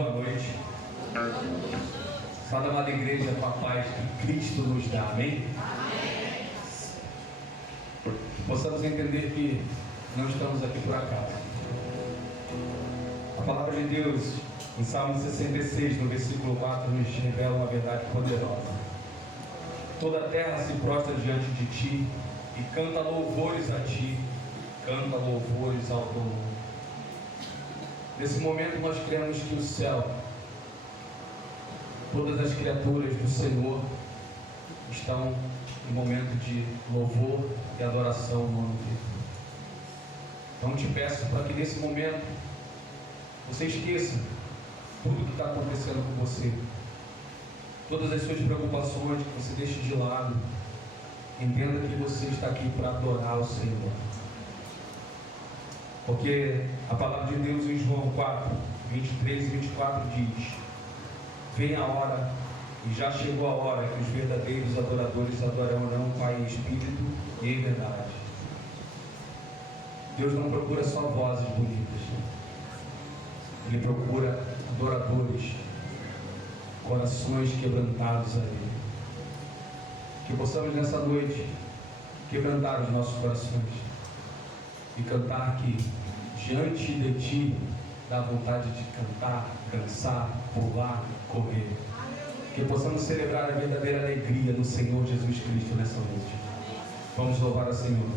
Boa noite. Salve, amada igreja, com a paz que Cristo nos dá, amém? Possamos entender que não estamos aqui por acaso. A palavra de Deus, em Salmo 66, no versículo 4, nos revela uma verdade poderosa. Toda a terra se prostra diante de ti e canta louvores a ti, canta louvores ao teu nome. Nesse momento nós cremos que o céu, todas as criaturas do Senhor estão em momento de louvor e adoração no nome dele. Então te peço para que nesse momento você esqueça tudo que está acontecendo com você, todas as suas preocupações, que você deixe de lado. Entenda que você está aqui para adorar o Senhor. Porque a palavra de Deus em João 4, 23 e 24 diz: vem a hora, e já chegou a hora, que os verdadeiros adoradores adorarão o Pai em espírito e em verdade. Deus não procura só vozes bonitas, Ele procura adoradores, corações quebrantados a Ele. Que possamos nessa noite quebrantar os nossos corações e cantar que diante de Ti dá vontade de cantar, dançar, pular, correr. Que possamos celebrar a verdadeira alegria no Senhor Jesus Cristo nessa noite. Vamos louvar ao Senhor.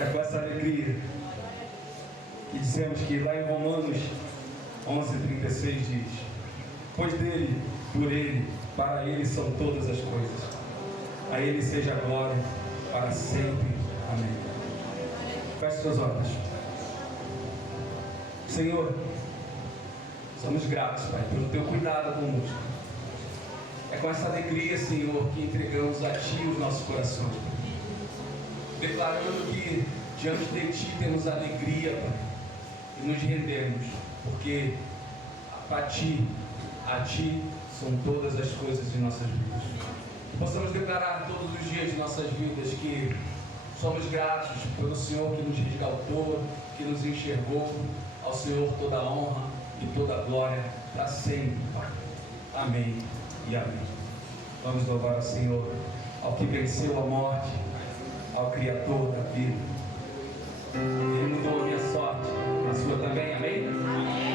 É com essa alegria que dizemos que lá em Romanos 11:36 diz: pois dele, por ele, para ele são todas as coisas. A ele seja a glória para sempre. Amém. Feche suas olhos. Senhor, somos gratos, Pai, pelo teu cuidado conosco. É com essa alegria, Senhor, que entregamos a Ti os nossos corações, declarando que diante de Ti temos alegria, Pai, e nos rendemos, porque a Ti são todas as coisas de nossas vidas. Possamos declarar todos os dias de nossas vidas que somos gratos pelo Senhor que nos resgatou, que nos enxergou. Ao Senhor toda a honra e toda a glória para sempre, Pai. Amém e amém. Vamos louvar ao Senhor, ao que venceu a morte, ao Criador da vida. Ele mudou a minha sorte, a sua também, amém? Amém.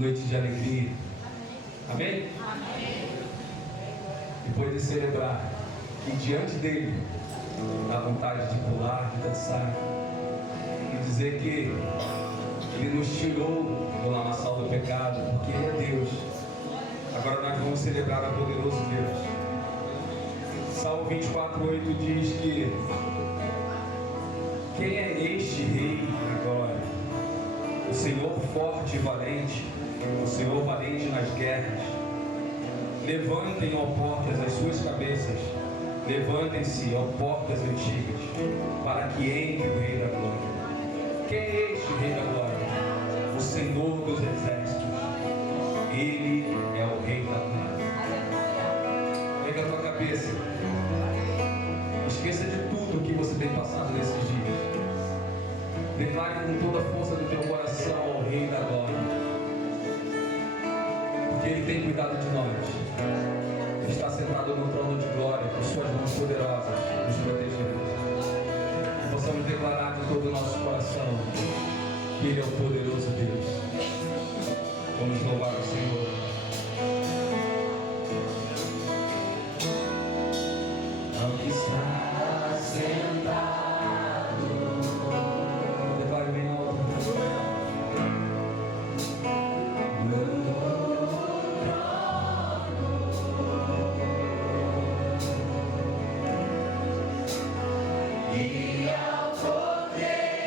noite de alegria. Amém? Depois de celebrar que diante dele dá vontade de pular, de dançar e dizer que ele nos tirou do lamaçal do pecado, porque ele é Deus. Agora nós vamos celebrar a poderoso Deus. Salmo 24:8 diz que quem é este rei da glória? O Senhor forte e valente, o Senhor valente nas guerras. Levantem, ó portas, as suas cabeças, levantem-se, ó portas antigas, para que entre o Rei da Glória. Quem é este Rei da Glória? O Senhor dos Exércitos. Ele é o Rei da Glória. Pega a tua cabeça. Esqueça de tudo que você tem passado nesses dias. Declare com toda a força do teu coração ao Rei da Glória. Porque Ele tem cuidado de nós. Ele está sentado no trono de glória, com suas mãos poderosas, nos protegendo. Que possamos declarar de todo o nosso coração que Ele é o poderoso Deus. Vamos louvar o Senhor. Ao que está sentado, declare bem alto. E ao poder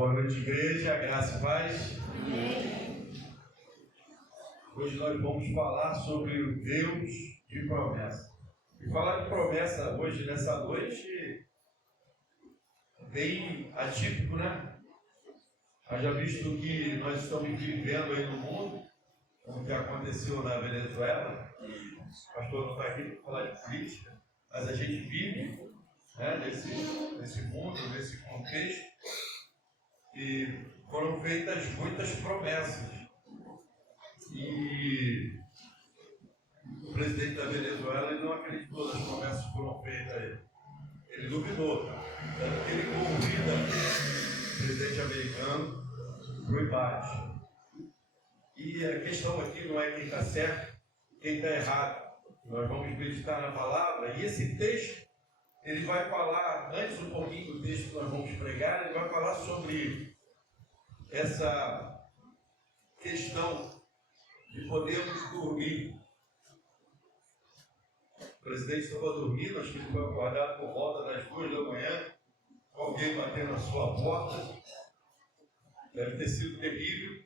Boa noite, igreja, graça e paz. Amém. Hoje nós vamos falar sobre o Deus de promessa. E falar de promessa hoje, nessa noite, bem atípico, né? Haja visto que nós estamos vivendo aí no mundo, como que aconteceu na Venezuela, e o pastor não está aqui para falar de política, mas a gente vive, né, nesse mundo, nesse contexto, e foram feitas muitas promessas. E o presidente da Venezuela ele não acreditou nas promessas que foram feitas a ele. Ele duvidou. Tanto que ele convida o presidente americano para o embate. E a questão aqui não é quem está certo, quem está errado. Nós vamos meditar na palavra. E esse texto, ele vai falar, antes um pouquinho do texto que nós vamos pregar, ele vai falar sobre essa questão de podermos dormir. O presidente estava dormindo, acho que ele foi acordado por volta das 2 da manhã, com alguém batendo na sua porta. Deve ter sido terrível.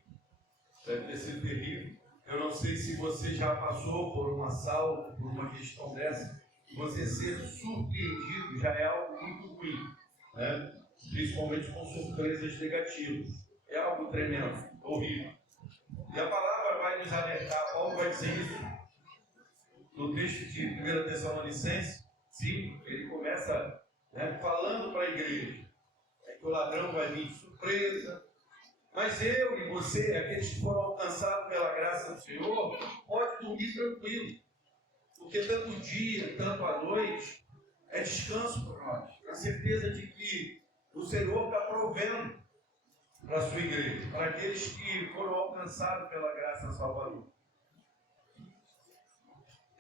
Eu não sei se você já passou por um assalto, por uma questão dessa. Você ser surpreendido já é algo muito ruim, né? Principalmente com surpresas negativas. É algo tremendo, horrível. E a palavra vai nos alertar. Paulo vai dizer isso no texto de 1 Tessalonicenses 5. Ele começa, né, falando para a igreja que o ladrão vai vir de surpresa. Mas eu e você, aqueles que foram alcançados pela graça do Senhor, pode dormir tranquilo. Porque tanto o dia, tanto a noite, é descanso para nós. A certeza de que o Senhor está provendo para a sua igreja, para aqueles que foram alcançados pela graça salvadora.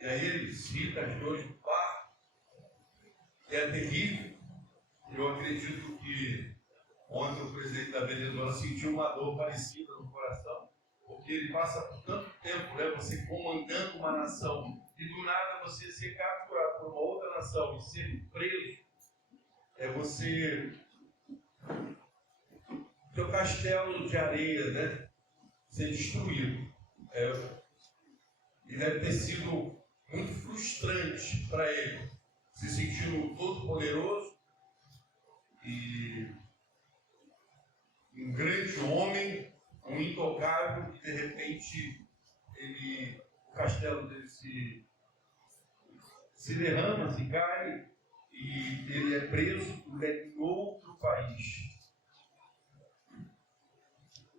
E aí ele cita as dores do parto, que é terrível. Eu acredito que ontem o presidente da Venezuela sentiu uma dor parecida no coração, porque ele passa por tanto tempo, né, você comandando uma nação, e do nada você ser capturado por uma outra nação e ser preso, é você... Teu castelo de areia, né, ser destruído. E deve ter sido muito frustrante para ele, se sentindo todo poderoso e um grande homem, um intocável, e de repente o castelo dele se derrama, se cai, e ele é preso em outro país.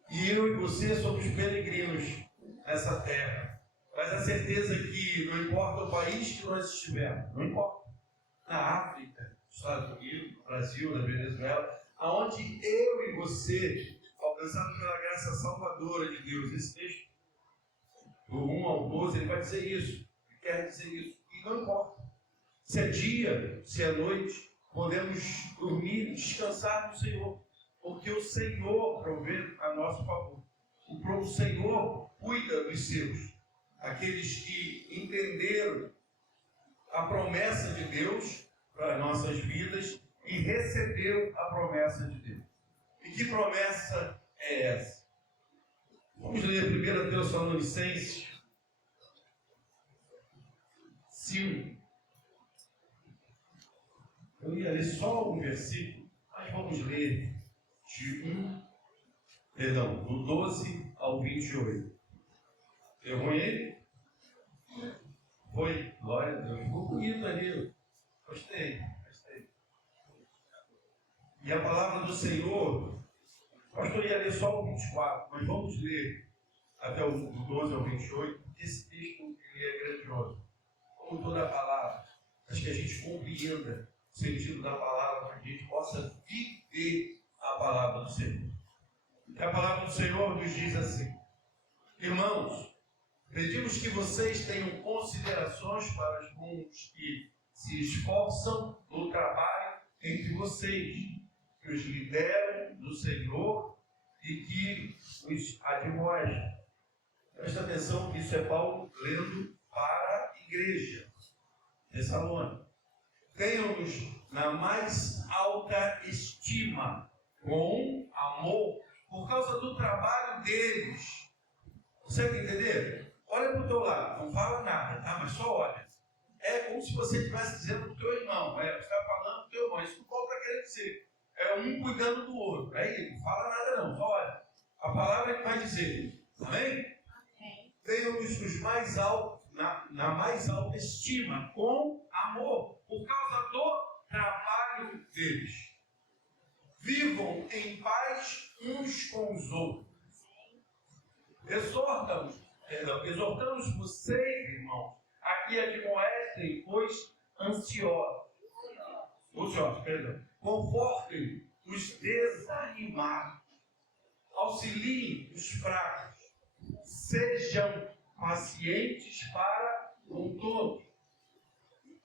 E eu e você somos peregrinos nessa terra. Mas a certeza que não importa o país que nós estivermos, não importa. Na África, nos Estados Unidos, no Brasil, na Venezuela, aonde eu e você, alcançados pela graça salvadora de Deus, esse texto, do 1 ao 12, ele vai dizer isso. Ele quer dizer isso. E não importa. Se é dia, se é noite, podemos dormir e descansar no Senhor. Porque o Senhor provê a nosso favor. O Senhor cuida dos seus. Aqueles que entenderam a promessa de Deus para nossas vidas e receberam a promessa de Deus. E que promessa é essa? Vamos ler 1 Tessalonicenses 5. Eu ia ler só um versículo, mas vamos ler do 12 ao 28. Eu ruim? Foi? Glória a Deus. Ficou bonito ali. Gostei. E a palavra do Senhor, pastor ia ler só o 24, mas vamos ler até o 12 ao 28, porque esse texto ele é grandioso. Como toda a palavra, mas que a gente compreenda o sentido da palavra, para que a gente possa viver a palavra do Senhor. E a palavra do Senhor nos diz assim: irmãos, pedimos que vocês tenham considerações para os que se esforçam no trabalho entre vocês, que os lideram do Senhor e que os admoestem. Presta atenção que isso é Paulo lendo para a igreja de Tessalônica. Tenham-nos na mais alta estima com amor, por causa do trabalho deles. Consegue entender? Olha para o teu lado, não fala nada, tá? Mas só olha. É como se você estivesse dizendo para o teu irmão. Você está falando para o teu irmão. Isso que o Paulo está querendo dizer. É um cuidando do outro. Aí, não fala nada não, só olha. A palavra é que vai dizer. Amém? Tenham-nos os mais altos, na mais alta estima, com amor, por causa do trabalho deles. Vivam em paz uns com os outros. Exortamos vocês, irmãos, aqui admoestem, pois ansiosos. Confortem os desanimados. Auxiliem os fracos. Sejam pacientes para com todos.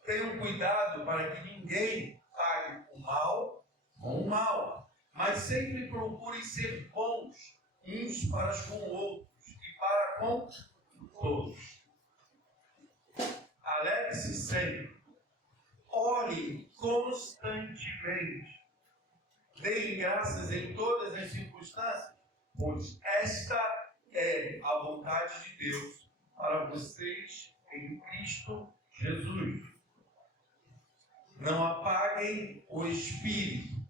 Tenham cuidado para que ninguém pague o mal com o mal, mas sempre procurem ser bons uns para com outros e para com todos. Alegre-se sempre. Ore constantemente. Deem graças em todas as circunstâncias, pois esta é a vontade de Deus para vocês em Cristo Jesus. Não apaguem o espírito.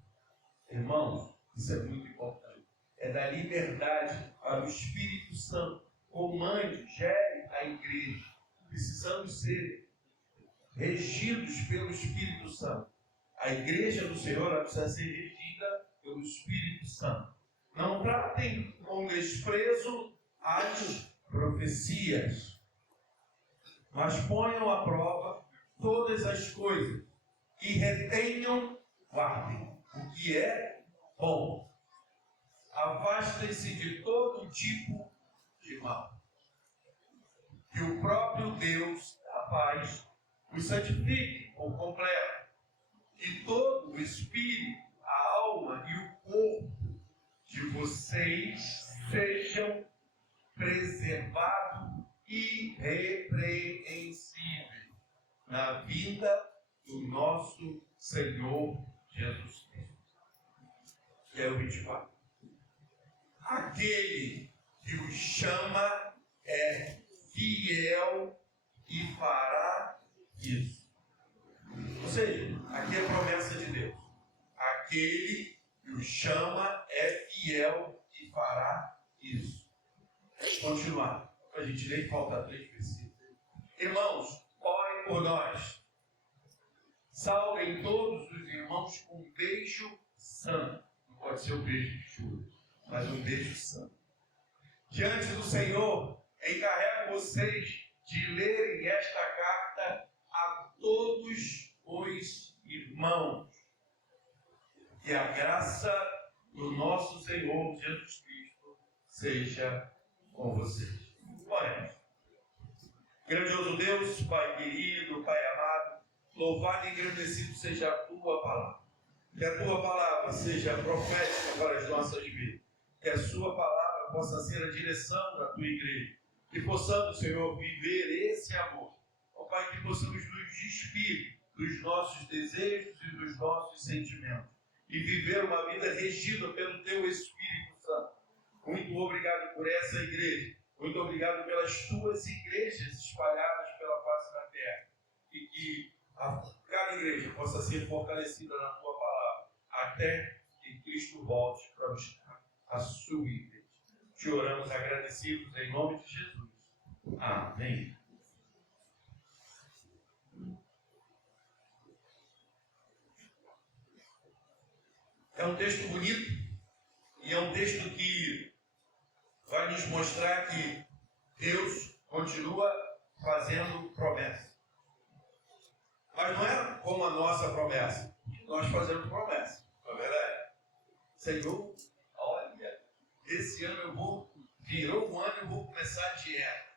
Irmãos, isso é muito importante. É da liberdade para o Espírito Santo. Comande, gere a igreja. Precisamos ser regidos pelo Espírito Santo. A igreja do Senhor ela precisa ser regida pelo Espírito Santo. Não tratem com desprezo as profecias, mas ponham à prova todas as coisas e retenham, guardem o que é bom. Afastem-se de todo tipo de mal. Que o próprio Deus da paz os santifique por completo. Que todo o espírito, a alma e o corpo de vocês sejam preservados irrepreensíveis na vinda do nosso Senhor Jesus Cristo. Que é o 24. Aquele que os chama é fiel e fará isso. Ou seja, aqui é a promessa de Deus. Aquele que os chama é fiel e fará isso. Vamos continuar. A gente nem falta 3 versículos. Irmãos, orem por nós. Saudem todos os irmãos com um beijo santo. Não pode ser um beijo de chuva, mas um beijo santo. Diante do Senhor, encarrego vocês de lerem esta carta a todos os irmãos. Que a graça do nosso Senhor Jesus Cristo seja com vocês. Oremos. Grandioso Deus, Pai querido, Pai amado, louvado e engrandecido seja a Tua palavra. Que a Tua palavra seja profética para as nossas vidas. Que a Sua palavra possa ser a direção da Tua igreja. Que possamos, Senhor, viver esse amor. Ó Pai, que possamos nos despir dos nossos desejos e dos nossos sentimentos. E viver uma vida regida pelo Teu Espírito Santo. Muito obrigado por essa igreja. Muito obrigado pelas Tuas igrejas espalhadas pela face da terra. E que cada igreja possa ser fortalecida na Tua palavra. Até que Cristo volte para buscar a Sua igreja. Te oramos agradecidos em nome de Jesus. Amém. É um texto bonito e é um texto que vai nos mostrar que Deus continua fazendo promessa. Mas não é como a nossa promessa. Nós fazemos promessa, não é verdade? Senhor, olha, esse ano virou um ano e eu vou começar a dieta.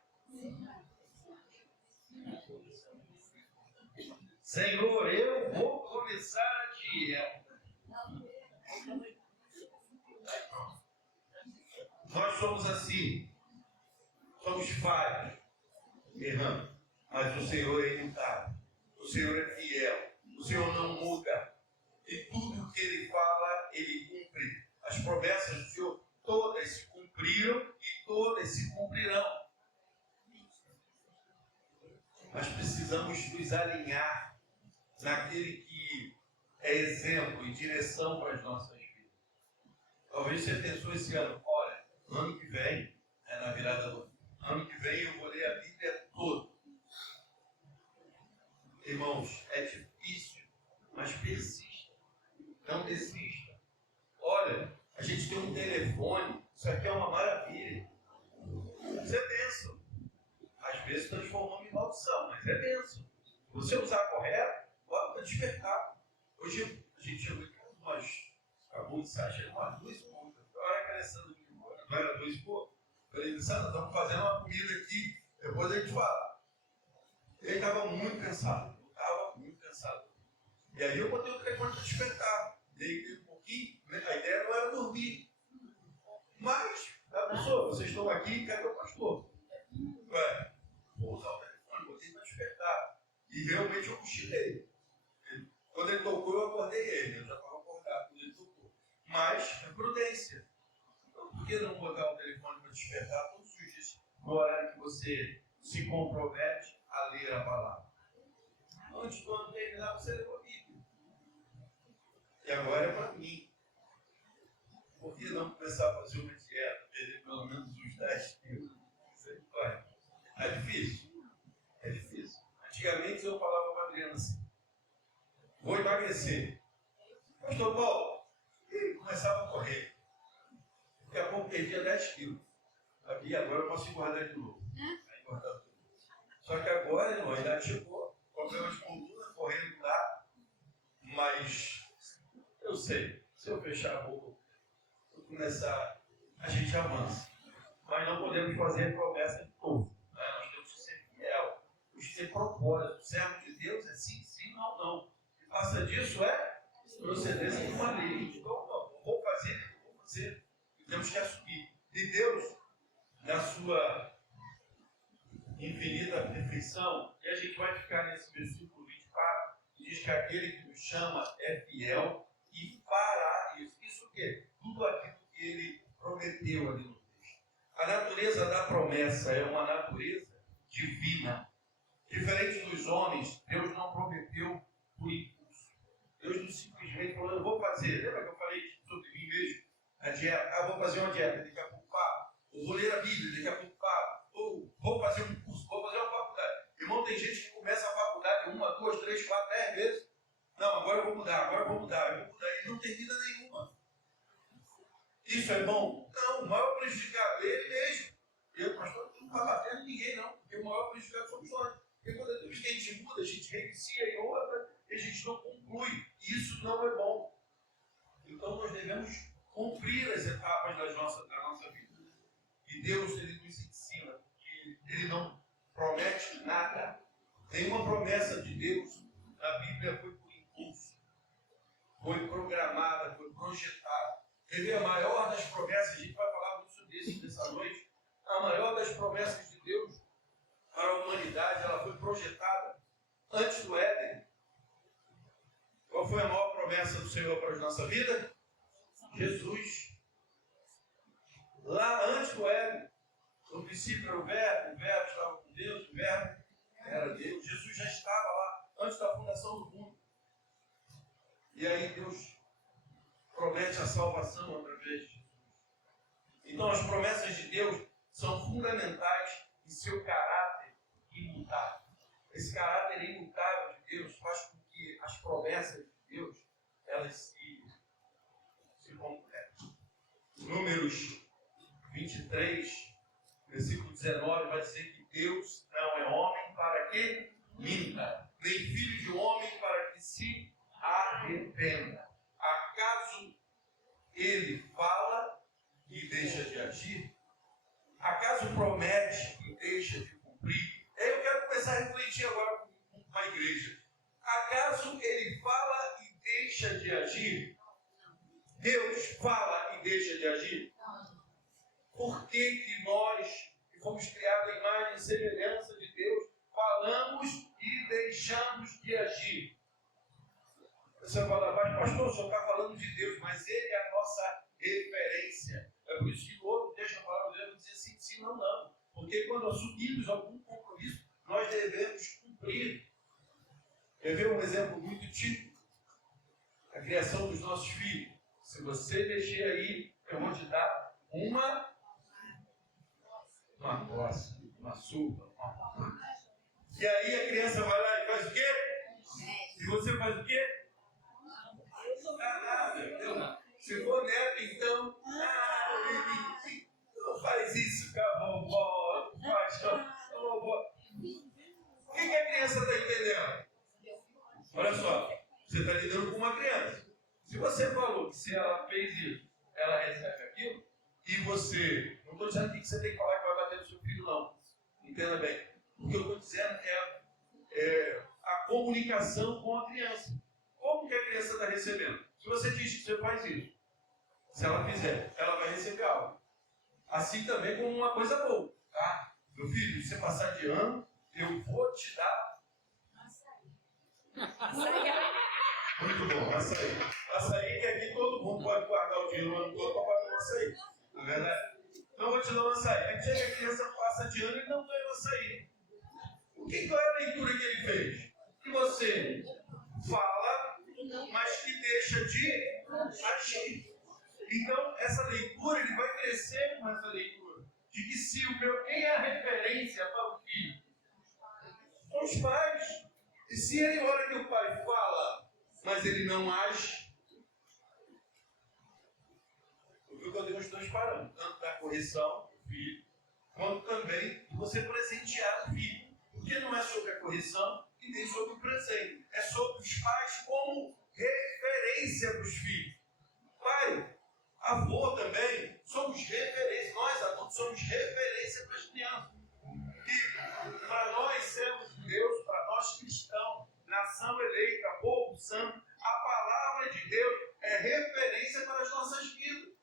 Senhor, eu vou começar a dieta. Nós somos assim, somos falhos, erramos, mas o Senhor é imutável, o Senhor é fiel, o Senhor não muda, e tudo o que Ele fala, Ele cumpre. promessas do Senhor, todas se cumpriram e todas se cumprirão. Mas precisamos nos alinhar naquele que é exemplo e direção para as nossas vidas. Talvez você pensou esse ano, olha, ano que vem, na virada do ano que vem eu vou ler a Bíblia toda. Irmãos, é difícil, mas persista. Não desista. Olha, a gente tem um telefone, isso aqui é uma maravilha. Isso é bênção. Às vezes transformamos em maldição, mas é bênção. Se você usar correto, pode despertar. Hoje a gente chegou em casa, nós acabou de sair, chegou umas 2h. A hora que a Alessandra me embora, não era 2h. Eu falei, Alessandra, estamos fazendo uma comida aqui, depois a gente fala. Ele estava muito cansado. E aí eu botei o telefone para despertar. Dei um pouquinho, a ideia não era dormir. Mas, a pessoa, vocês estão aqui, cadê o pastor? Ué, vou usar o telefone, botei para despertar. E realmente eu cochilei. Quando ele tocou, eu acordei ele. Eu já estava acordado quando ele tocou. Mas, é prudência. Então, por que não botar o telefone para despertar todos os dias, no horário que você se compromete a ler a palavra? Antes do ano terminar, você leu a Bíblia. E agora é para mim. Por que não começar a fazer uma dieta? Perder pelo menos uns 10 quilos? É difícil. É difícil. Antigamente eu falava para a Adriana assim: vou emagrecer. Pastor Paulo, e começava a correr. Daqui a pouco perdia 10 quilos. E agora eu posso engordar de novo. Só que agora, irmão, a idade chegou. Problema de coluna, correndo não dá. Mas eu sei, se eu fechar a boca, se eu começar, a gente avança. Mas não podemos fazer promessa de novo. Né? Nós temos que ser fiel. Temos que ter propósito. O servo de Deus é sim, sim, não, não. O que passa disso é procedência de uma lei. Então, não vou fazer. E temos que assumir. E Deus, na sua infinita perfeição, e a gente vai ficar nesse versículo 24, que diz que aquele que nos chama é fiel e fará isso. Isso o quê? Tudo aquilo que ele prometeu ali no texto. A natureza da promessa é uma natureza divina. Diferente dos homens, Deus não prometeu por impulso. Deus não simplesmente falou, eu vou fazer. Lembra que eu falei sobre mim mesmo? A dieta. Vou fazer uma dieta, daqui a pouco paro. Eu vou ler a Bíblia, daqui a pouco paro. Ou vou fazer um curso, vou fazer uma faculdade. Irmão, tem gente que começa a faculdade 1, 2, 3, 4, 10 vezes. Não, agora eu vou mudar. E não tem vida nenhuma. Isso é bom? Não, o maior prejudicado é ele mesmo. Eu, pastor, não está batendo em ninguém, não. Porque o maior prejudicado somos nós. Porque quando a gente muda, a gente reinicia em outra e a gente não conclui. E isso não é bom. Então nós devemos cumprir as etapas da nossa vida. E Deus, Ele nos ensina que Ele não promete nada. Nenhuma promessa de Deus na Bíblia foi por impulso. Foi programada, foi projetada. Quer ver a maior das promessas? A gente vai falar muito sobre isso nessa noite. A maior das promessas de Deus para a humanidade, ela foi projetada antes do Éden. Qual foi a maior promessa do Senhor para a nossa vida? Jesus. Lá antes do Éden, no princípio era o verbo estava com Deus, o verbo era Deus. Jesus já estava lá, antes da fundação do mundo. E aí Deus promete a salvação através de Jesus. Então as promessas de Deus são fundamentais em seu caráter imutável. Esse caráter imutável de Deus faz com que as promessas de Deus elas se completem. Números 23, versículo 19, vai dizer que Deus não é homem para que minta, nem filho de homem para que se arrependa. Acaso ele fala e deixa de agir? Acaso promete e deixa de cumprir? Eu quero começar a refletir agora com a igreja. Acaso ele fala e deixa de agir? Deus fala e deixa de agir? Por que nós, que fomos criados à imagem e semelhança de Deus, falamos e deixamos de agir? Você fala, mas pastor, o senhor está falando de Deus, mas Ele é a nossa referência. por isso que o outro texto da palavra de Deus não diz assim, sim, não, não. Porque quando assumimos algum compromisso, nós devemos cumprir. Quer ver um exemplo muito típico? A criação dos nossos filhos. Se você mexer aí, eu vou te dar uma coça, uma surra. E aí a criança vai lá e faz o quê? E você faz o quê? Nada. Se for neto, então, não faz isso com a vovó, não faz com a vovó. O que a criança está entendendo? Olha só, você está lidando com uma criança. Se você falou que se ela fez isso, ela recebe aquilo, e você, não estou dizendo que você tem que falar que vai bater no seu filho, não. Entenda bem. O que eu estou dizendo é a comunicação com a criança. Como que a criança está recebendo? Se você diz que você faz isso, se ela fizer, ela vai receber algo. Assim também como uma coisa boa. Tá? Meu filho, se você passar de ano, eu vou te dar muito bom, açaí. Açaí que aqui todo mundo pode guardar o dinheiro o ano todo para pagar um açaí. Não é verdade? Então eu vou te dar um açaí. Aí chega a criança passa de ano e não ganha um açaí. Qual é a leitura que ele fez? Que você fala, mas que deixa de agir. Então, essa leitura, ele vai crescer com essa leitura. De que se o meu, quem é a referência para o filho? São os pais. E se ele olha que o pai fala, mas ele não age, eu vi que eu dei os dois parâmetros, tanto da correção do filho, quanto também de você presentear o filho. Porque não é sobre a correção e nem sobre o presente. É sobre os pais como referência para os filhos. Pai, avô também, somos referência. Nós adultos somos referência para as crianças. E para nós sermos Deus, para nós cristãos, nação eleita, povo santo, a palavra de Deus é referência para as nossas vidas.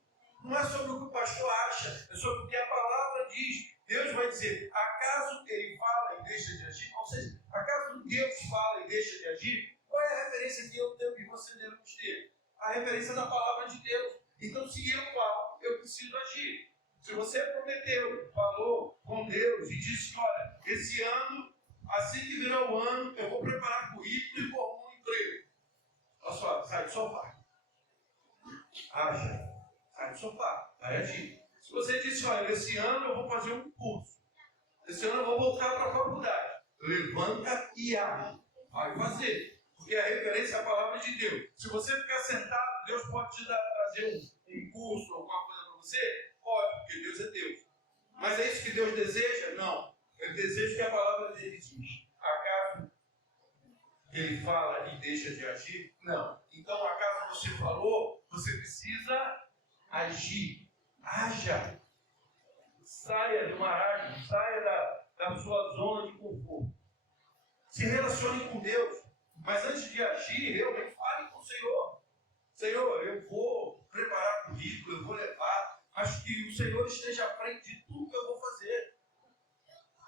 Não é sobre o que o pastor acha, é sobre o que a palavra diz. Deus vai dizer, acaso ele fala e deixa de agir? Ou seja, acaso Deus fala e deixa de agir? Qual é a referência que eu tenho e você devemos ter? A referência da palavra de Deus. Então, se eu falo, eu preciso agir. Se você prometeu, falou com Deus e disse, olha, esse ano, assim que virar o ano, eu vou preparar currículo e formar um emprego. Olha só, sai do sofá. Haja. Sai do sofá. Vai agir. Se você disse, olha, esse ano eu vou fazer um curso. Esse ano eu vou voltar para a faculdade. Levanta e age. Vai fazer. Porque a referência é a palavra de Deus. Se você ficar sentado, Deus pode te trazer um curso, alguma coisa para você? Pode, porque Deus é Deus. Mas é isso que Deus deseja? Não. Ele deseja que a palavra dele diz. Acaso ele fala e deixa de agir? Não. Então, acaso você falou, você precisa agir. Haja. Saia do marasmo, saia da sua zona de conforto. Se relacione com Deus. Mas antes de agir, realmente fale com o Senhor. Senhor, eu vou preparar currículo, eu vou levar. Acho que o Senhor esteja à frente de tudo que eu vou fazer.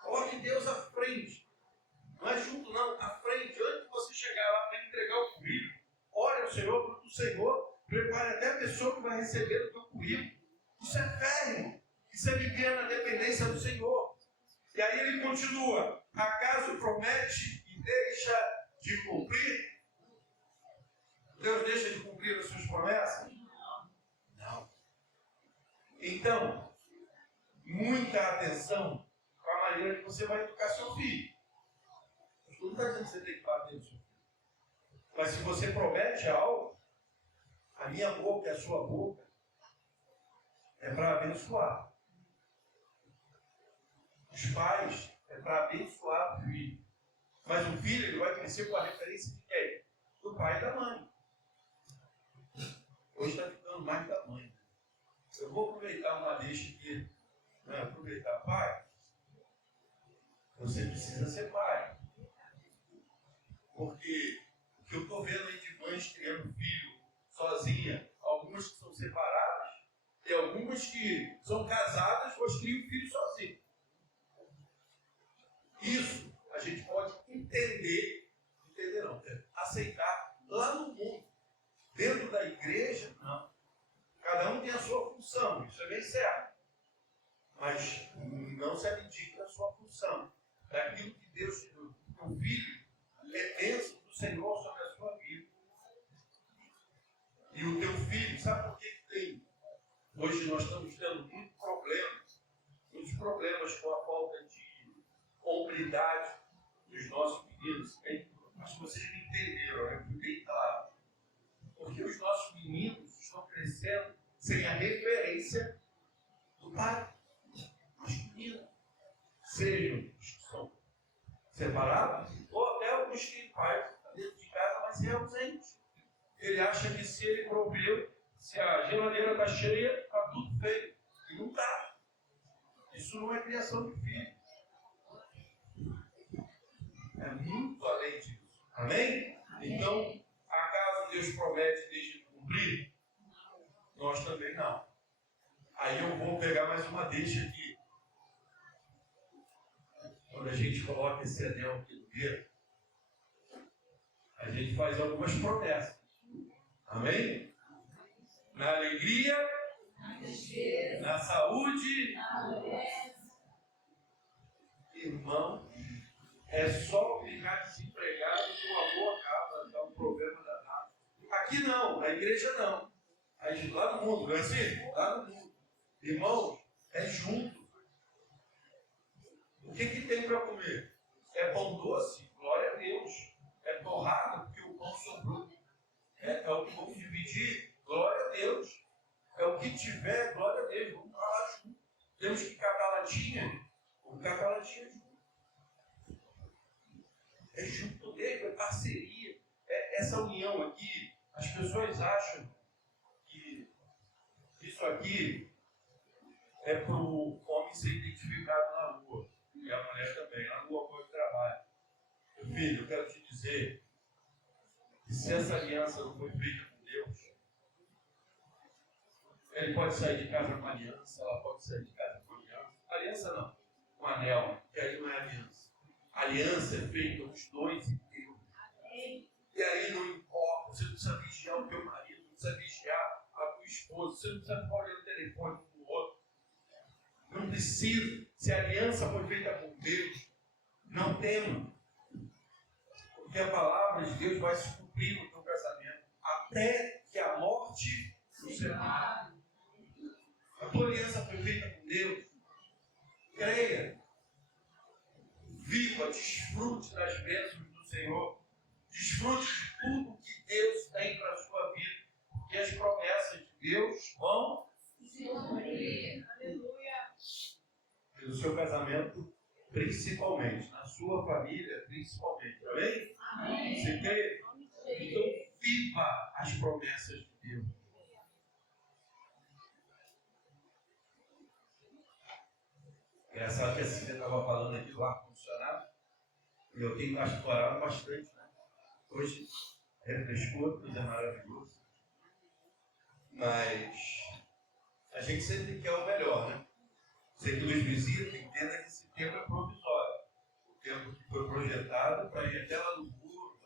Coloque Deus à frente. Não é junto, não. À frente. Antes de você chegar lá para entregar o currículo, ore ao Senhor, para que o Senhor prepare até a pessoa que vai receber o teu currículo. Isso é férreo. Isso é viver na dependência do Senhor. E aí ele continua. Acaso promete e deixa de cumprir? Deus deixa de cumprir as suas promessas? Não. Então, muita atenção com a maneira que você vai educar seu filho. Não está dizendo que você tem que bater no seu filho. Mas se você promete algo, a minha boca e a sua boca é para abençoar. Os pais é para abençoar o filho. Mas o filho ele vai crescer com a referência de quem? Do pai e da mãe. Hoje está ficando mais da mãe. Eu vou aproveitar uma deixa aqui. Aproveitar, pai. Você precisa ser pai. Porque o que eu estou vendo aí de mães criando filho sozinha, algumas que são separadas, e algumas que são casadas, mas criam filho sozinho. Isso a gente pode entender não, aceitar lá no mundo. Dentro da igreja, não. Cada um tem a sua função, isso é bem certo. Mas não se abdique da sua função, daquilo que Deus te deu. O filho é bênção do Senhor sobre a sua vida. E o teu filho, sabe por que tem? Hoje nós estamos tendo muitos problemas com a falta de hombridade dos nossos meninos. Acho que vocês me entenderam, eu fui bem claro. Porque os nossos meninos estão crescendo sem a referência do pai masculino. Sejam os que são separados, ou até alguns que pai dentro de casa, mas é ausente. Ele acha que se ele proveu, se a geladeira está cheia, está tudo feio. E não está. Isso não é criação de filho. É muito além disso. Amém? Então, acaso Deus promete e deixa de cumprir? Nós também não. Aí eu vou pegar mais uma deixa aqui. Quando a gente coloca esse anel aqui no dedo, a gente faz algumas promessas. Amém? Na alegria, na saúde, irmão, é só ficar desempregado que o amor acaba, dá um problema danado. Aqui não, na igreja não. Aí, lá no mundo, não é assim? Lá no mundo. Irmãos, é junto. O que tem para comer? É pão doce? Glória a Deus. É torrado, porque o pão sobrou. É o que vamos dividir? Glória a Deus. É o que tiver, glória a Deus. Vamos falar junto. Temos que catar latinha? Vamos catar latinha junto. É junto dele, é parceria. É essa união aqui, as pessoas acham que isso aqui é para o homem ser identificado na rua. E a mulher também, lá no local de trabalho. Meu filho, eu quero te dizer que se essa aliança não foi feita com Deus, ele pode sair de casa com aliança, ela pode sair de casa com aliança. Aliança não, com anel, que aí não é aliança. Aliança é feita os dois em Deus. E aí não importa, você não precisa vigiar o teu marido, não precisa vigiar a tua esposa, você não precisa ficar olhando o telefone um do outro. Não precisa. Se a aliança foi feita por Deus, não tema. Porque a palavra de Deus vai se cumprir no teu casamento. Até que a morte nos separe. A tua aliança foi feita com Deus. Creia. Viva, desfrute das bênçãos do Senhor. Desfrute de tudo que Deus tem para a sua vida. Porque as promessas de Deus vão se cumprir. No seu casamento, principalmente. Na sua família, principalmente. Amém? Amém. Você crê? Então, viva as promessas de Deus. Engraçado que a Cíntia estava falando aqui do ar-condicionado. E eu tenho pastorado bastante, né? Hoje, refrescou, tudo é maravilhoso. Mas a gente sempre quer o melhor, né? Você que nos visita, entenda que esse tempo é provisório. O tempo que foi projetado para ir até lá no muro,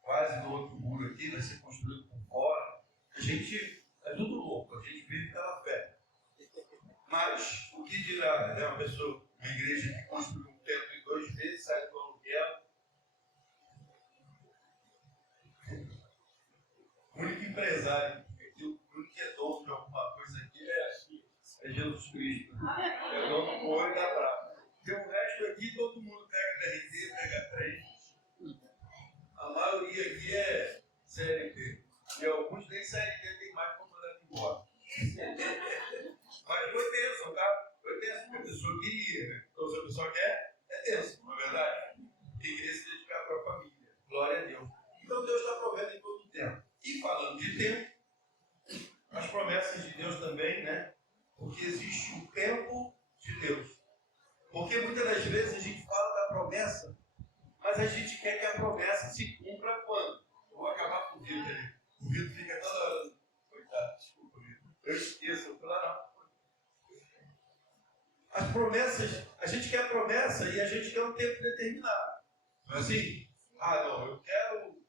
quase no outro muro aqui, vai ser construído por fora. A gente é tudo louco, a gente vive pela fé. Mas o que dirá, né? Uma igreja que construiu um templo em 2 vezes, sai do aluguel. O único empresário, o único que é dono de alguma coisa aqui é Jesus Cristo. É o dono do ouro e da prata. Porque o resto aqui todo mundo pega DRT, pega trem. A maioria aqui é CLT. E alguns nem CLT tem mais para mandar embora. Mas foi bênção, tá? Foi bênção, porque a pessoa queria, né? Então se a pessoa quer, é bênção, não é verdade? Quem queria se dedicar para a família. Glória a Deus. Então Deus está provendo em todo o tempo. E falando de tempo, as promessas de Deus também, né? Porque existe o tempo de Deus. Porque muitas das vezes a gente fala da promessa, mas a gente quer que a promessa se cumpra quando? Eu vou acabar com o Vitor ali. O Vitor fica toda hora. Coitado, desculpa, Vitor. Eu esqueço, eu falo, não. As promessas, a gente quer a promessa e a gente quer um tempo determinado. Não é assim? Ah, não, eu quero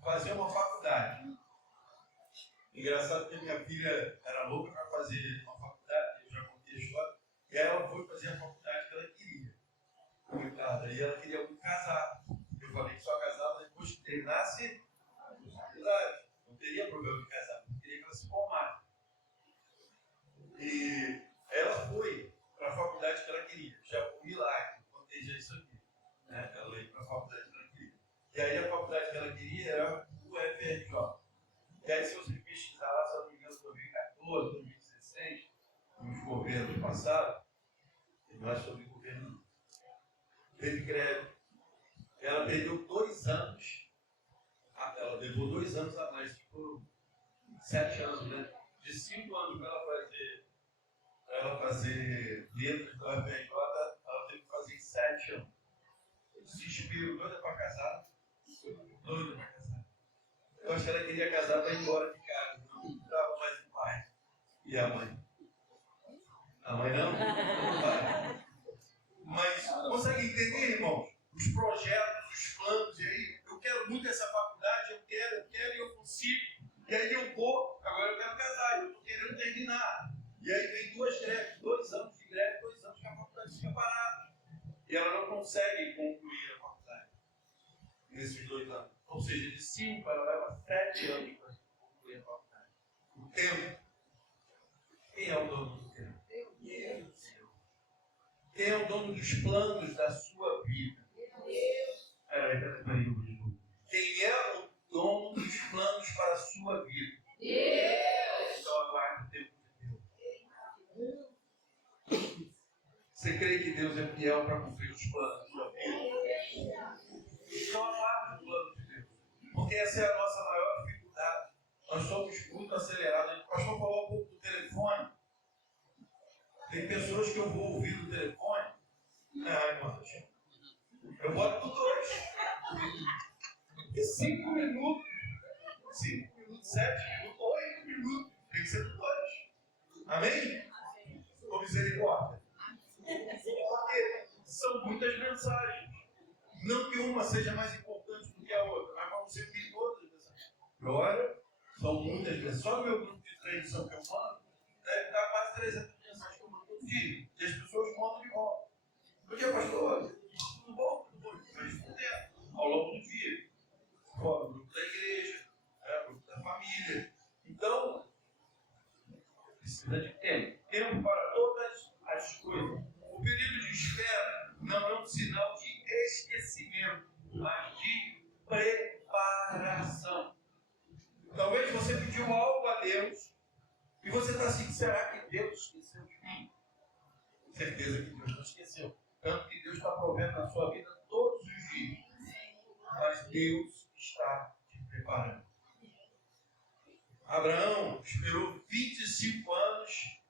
fazer uma faculdade. Engraçado que a minha filha era louca para fazer uma faculdade, eu E aí ela foi fazer a faculdade que ela queria. Coitada, e ela queria muito casar. Eu falei que só casava depois que terminasse a faculdade. Não teria problema de casar, eu queria que ela se formasse. E ela foi para a faculdade que ela queria. Já foi um milagre, contei já isso aqui. Né? Ela ia para a faculdade que ela queria. E aí a faculdade que ela queria era o FRJ. E aí, se você pesquisar lá, se eu não me engano, 2014, 2016, nos governos passados, não é sobre governo, não. Teve greve. Ela perdeu 2 anos. Ela levou 2 anos a mais, tipo 7 anos, né? De 5 anos para ela fazer letras do FRJ, ela teve que fazer em 7 anos. Desespero, doida para casar. Doida para casar. Eu acho que ela queria casar para ir embora de casa, não estava mais em paz. E a mãe? A mãe não? Não vai. Mas consegue entender, irmãos? Os projetos, os planos, e aí eu quero muito essa faculdade, eu quero e eu consigo. E aí eu vou, agora eu quero casar, eu estou querendo terminar. E aí vem 2 greves, 2 anos de greve, 2 anos que a faculdade fica parada. E ela não consegue concluir a faculdade nesses 2 anos. Ou seja, de 5 ela leva 7 anos para concluir a faculdade. O tempo. Quem é o dono do tempo? Deus. Quem é o dono dos planos da sua vida? Deus. Quem é o dono dos planos para a sua vida? Deus. Então aguarde o tempo de Deus. Você crê que Deus é fiel para cumprir os planos da sua vida? Então aguarde o plano de Deus. Porque essa é a nossa maior dificuldade. Nós somos muito acelerados. O pastor falou um pouco do telefone. Tem pessoas que eu vou ouvir no telefone. Irmão, eu boto tudo hoje. E 5 minutos. 5 minutos, 7 minutos, 8 minutos. Tem que ser tudo hoje. Amém? Com misericórdia. Porque são muitas mensagens. Não que uma seja mais importante do que a outra, mas para você ouvir todas as mensagens. Olha, são muitas mensagens. Só no meu grupo de transmissão que eu mando, deve dar quase 300 mensagens que eu mando todo dia. E as pessoas mandam de volta. Bom dia, pastor. Tudo bom? Tudo bom? Vai responder ao longo do dia. Fora, grupo da igreja, grupo da família. Então, precisa de tempo. Tempo para todas as coisas. O período de espera não é um sinal de esquecimento, mas de preparação. Talvez você pediu algo a Deus e você está assim, será que Deus esqueceu de mim? Certeza que Deus não esqueceu. Tanto que Deus está provendo na sua vida todos os dias. Mas Deus está te preparando. Abraão esperou 25 anos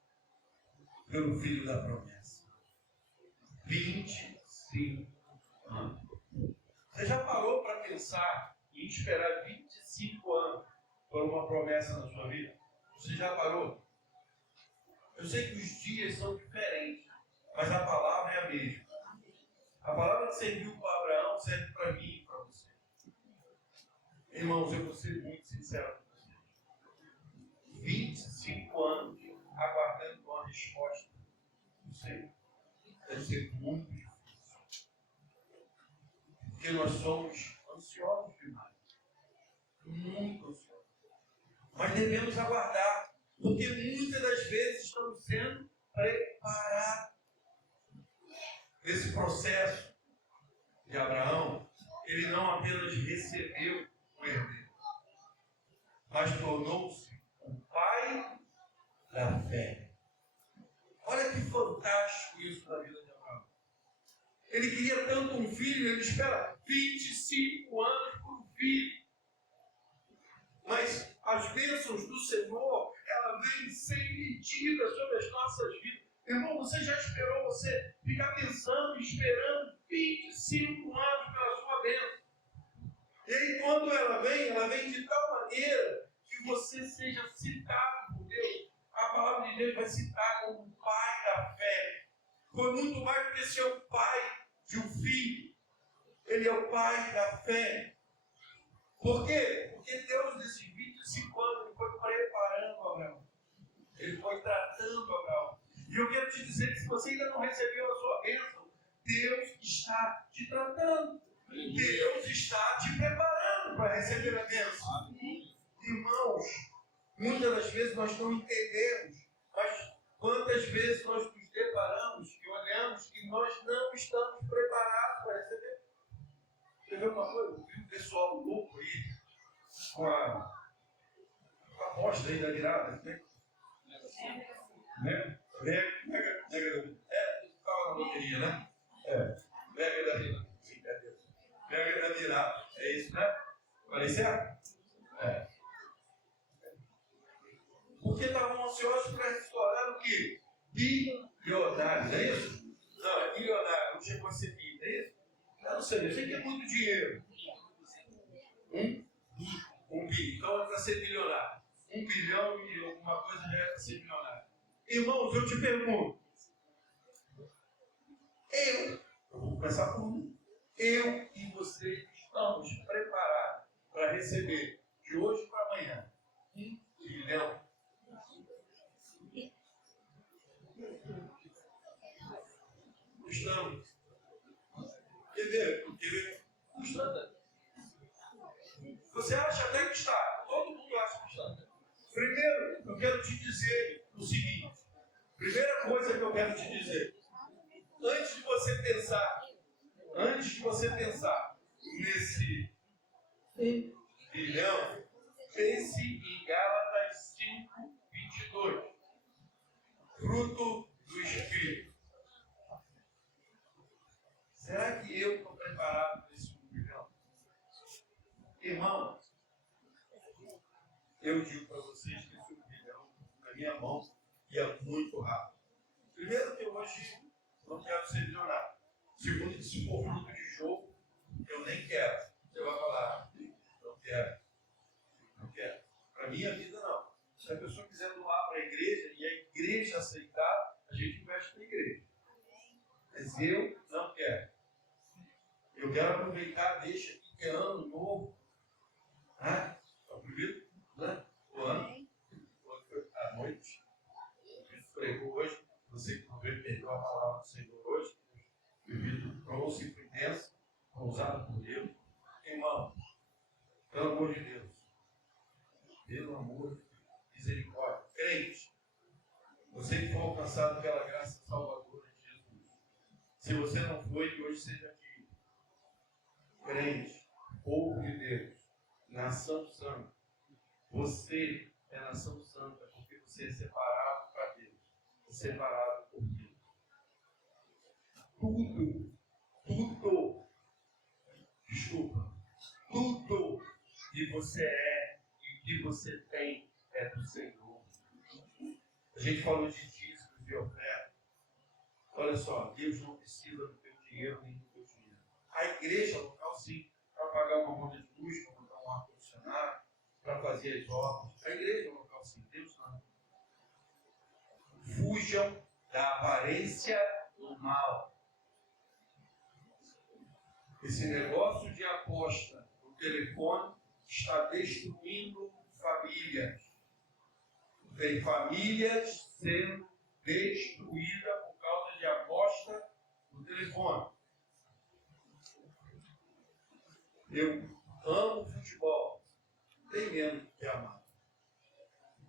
pelo filho da promessa. 25 anos. Você já parou para pensar em esperar 25 anos por uma promessa na sua vida? Você já parou? Eu sei que os dias são diferentes, mas a palavra é a mesma. A palavra que serviu para Abraão serve para mim e para você. Irmãos, eu vou ser muito sincero com vocês. 25 anos aguardando uma resposta do Senhor. Deve ser muito difícil. Porque nós somos ansiosos demais. Muito ansiosos. Mas devemos aguardar. Porque muitas das vezes estamos sendo preparados. Nesse processo de Abraão, ele não apenas recebeu o herdeiro, mas tornou-se o pai da fé. Olha que fantástico isso na vida de Abraão. Ele queria tanto um filho, ele espera 25 anos por um filho. Mas as bênçãos do Senhor, ela vem sem medida sobre as nossas vidas. Irmão, você já esperou você ficar pensando, esperando 25 anos pela sua bênção. E aí quando ela vem de tal maneira que você seja citado por Deus. A palavra de Deus vai citar como o pai da fé. Foi muito mais do que ser o pai de um filho. Ele é o pai da fé. Por quê? Porque Deus, nesses 25 anos, ele foi preparando Abraão. Ele foi tratando Abraão. E E eu quero te dizer que se você ainda não recebeu a sua bênção, Deus está te tratando. Deus está te preparando para receber a bênção. Irmãos, muitas das vezes nós não entendemos, mas quantas vezes nós nos deparamos e olhamos que nós não estamos preparados para receber. Você vê uma coisa? Eu vi um pessoal louco aí, com a aposta aí da virada, né? Estava na loteria, né? Mega da virada. Mega da virada. É isso, né? Falei certo? Porque estavam ansiosos para restaurar o quê? Bilionário, não é isso? Não, é bilionário, não chegou a ser bi, não é isso? Eu não sei, eu sei que é muito dinheiro. Um bi, então é para ser bilionário. 1 bilhão e alguma coisa já é para ser bilionário. Irmãos, eu te pergunto. Eu vou começar por mim. Eu e você estamos preparados para receber de hoje para amanhã 1 bilhão. Estamos. Porque custa. Você acha até que está. Todo mundo acha que está. Primeiro, eu quero te dizer o seguinte. Primeira coisa que eu quero te dizer. Antes de você pensar nesse 1 bilhão, pense em Gálatas 5:22. Fruto do Espírito. Será que eu estou preparado para esse 1 bilhão? Irmão, eu digo para vocês que esse 1 bilhão na minha mão ia muito rápido. Primeiro que eu hoje não quero ser milionário. Segundo, que se for fruto de jogo, eu nem quero. Você vai falar, não quero. Não quero. Para minha vida, não. Se a pessoa quiser doar para a igreja e a igreja aceitar, a gente investe na igreja. Mas eu não quero. Eu quero aproveitar, deixa aqui que é ano novo. É o primeiro, né? O ano. À noite. A gente pregou hoje. Você que não veio, perdeu a palavra do Senhor hoje. Vivido trouxe e foi intensa, usado por Deus. Irmão, pelo amor de Deus. Pelo amor de misericórdia. Crente, você que foi alcançado pela graça salvadora de Jesus. Se você não foi, que hoje seja aqui. Crente, povo de Deus, nação santa. Você é nação santa porque você é separado para Deus. É separado por Deus. Tudo que você é e que você tem é do Senhor. A gente falou de dízimos, de oferta. Olha só, Deus não precisa do teu dinheiro nem do teu dinheiro. A igreja local, sim, para pagar uma conta de luz, para botar um ar-condicionado, para fazer as obras. A igreja local, sim, Deus não. Fujam da aparência do mal. Esse negócio de aposta no telefone está destruindo famílias. Tem famílias sendo destruídas por causa de aposta no telefone. Eu amo futebol. Tem menos que amar.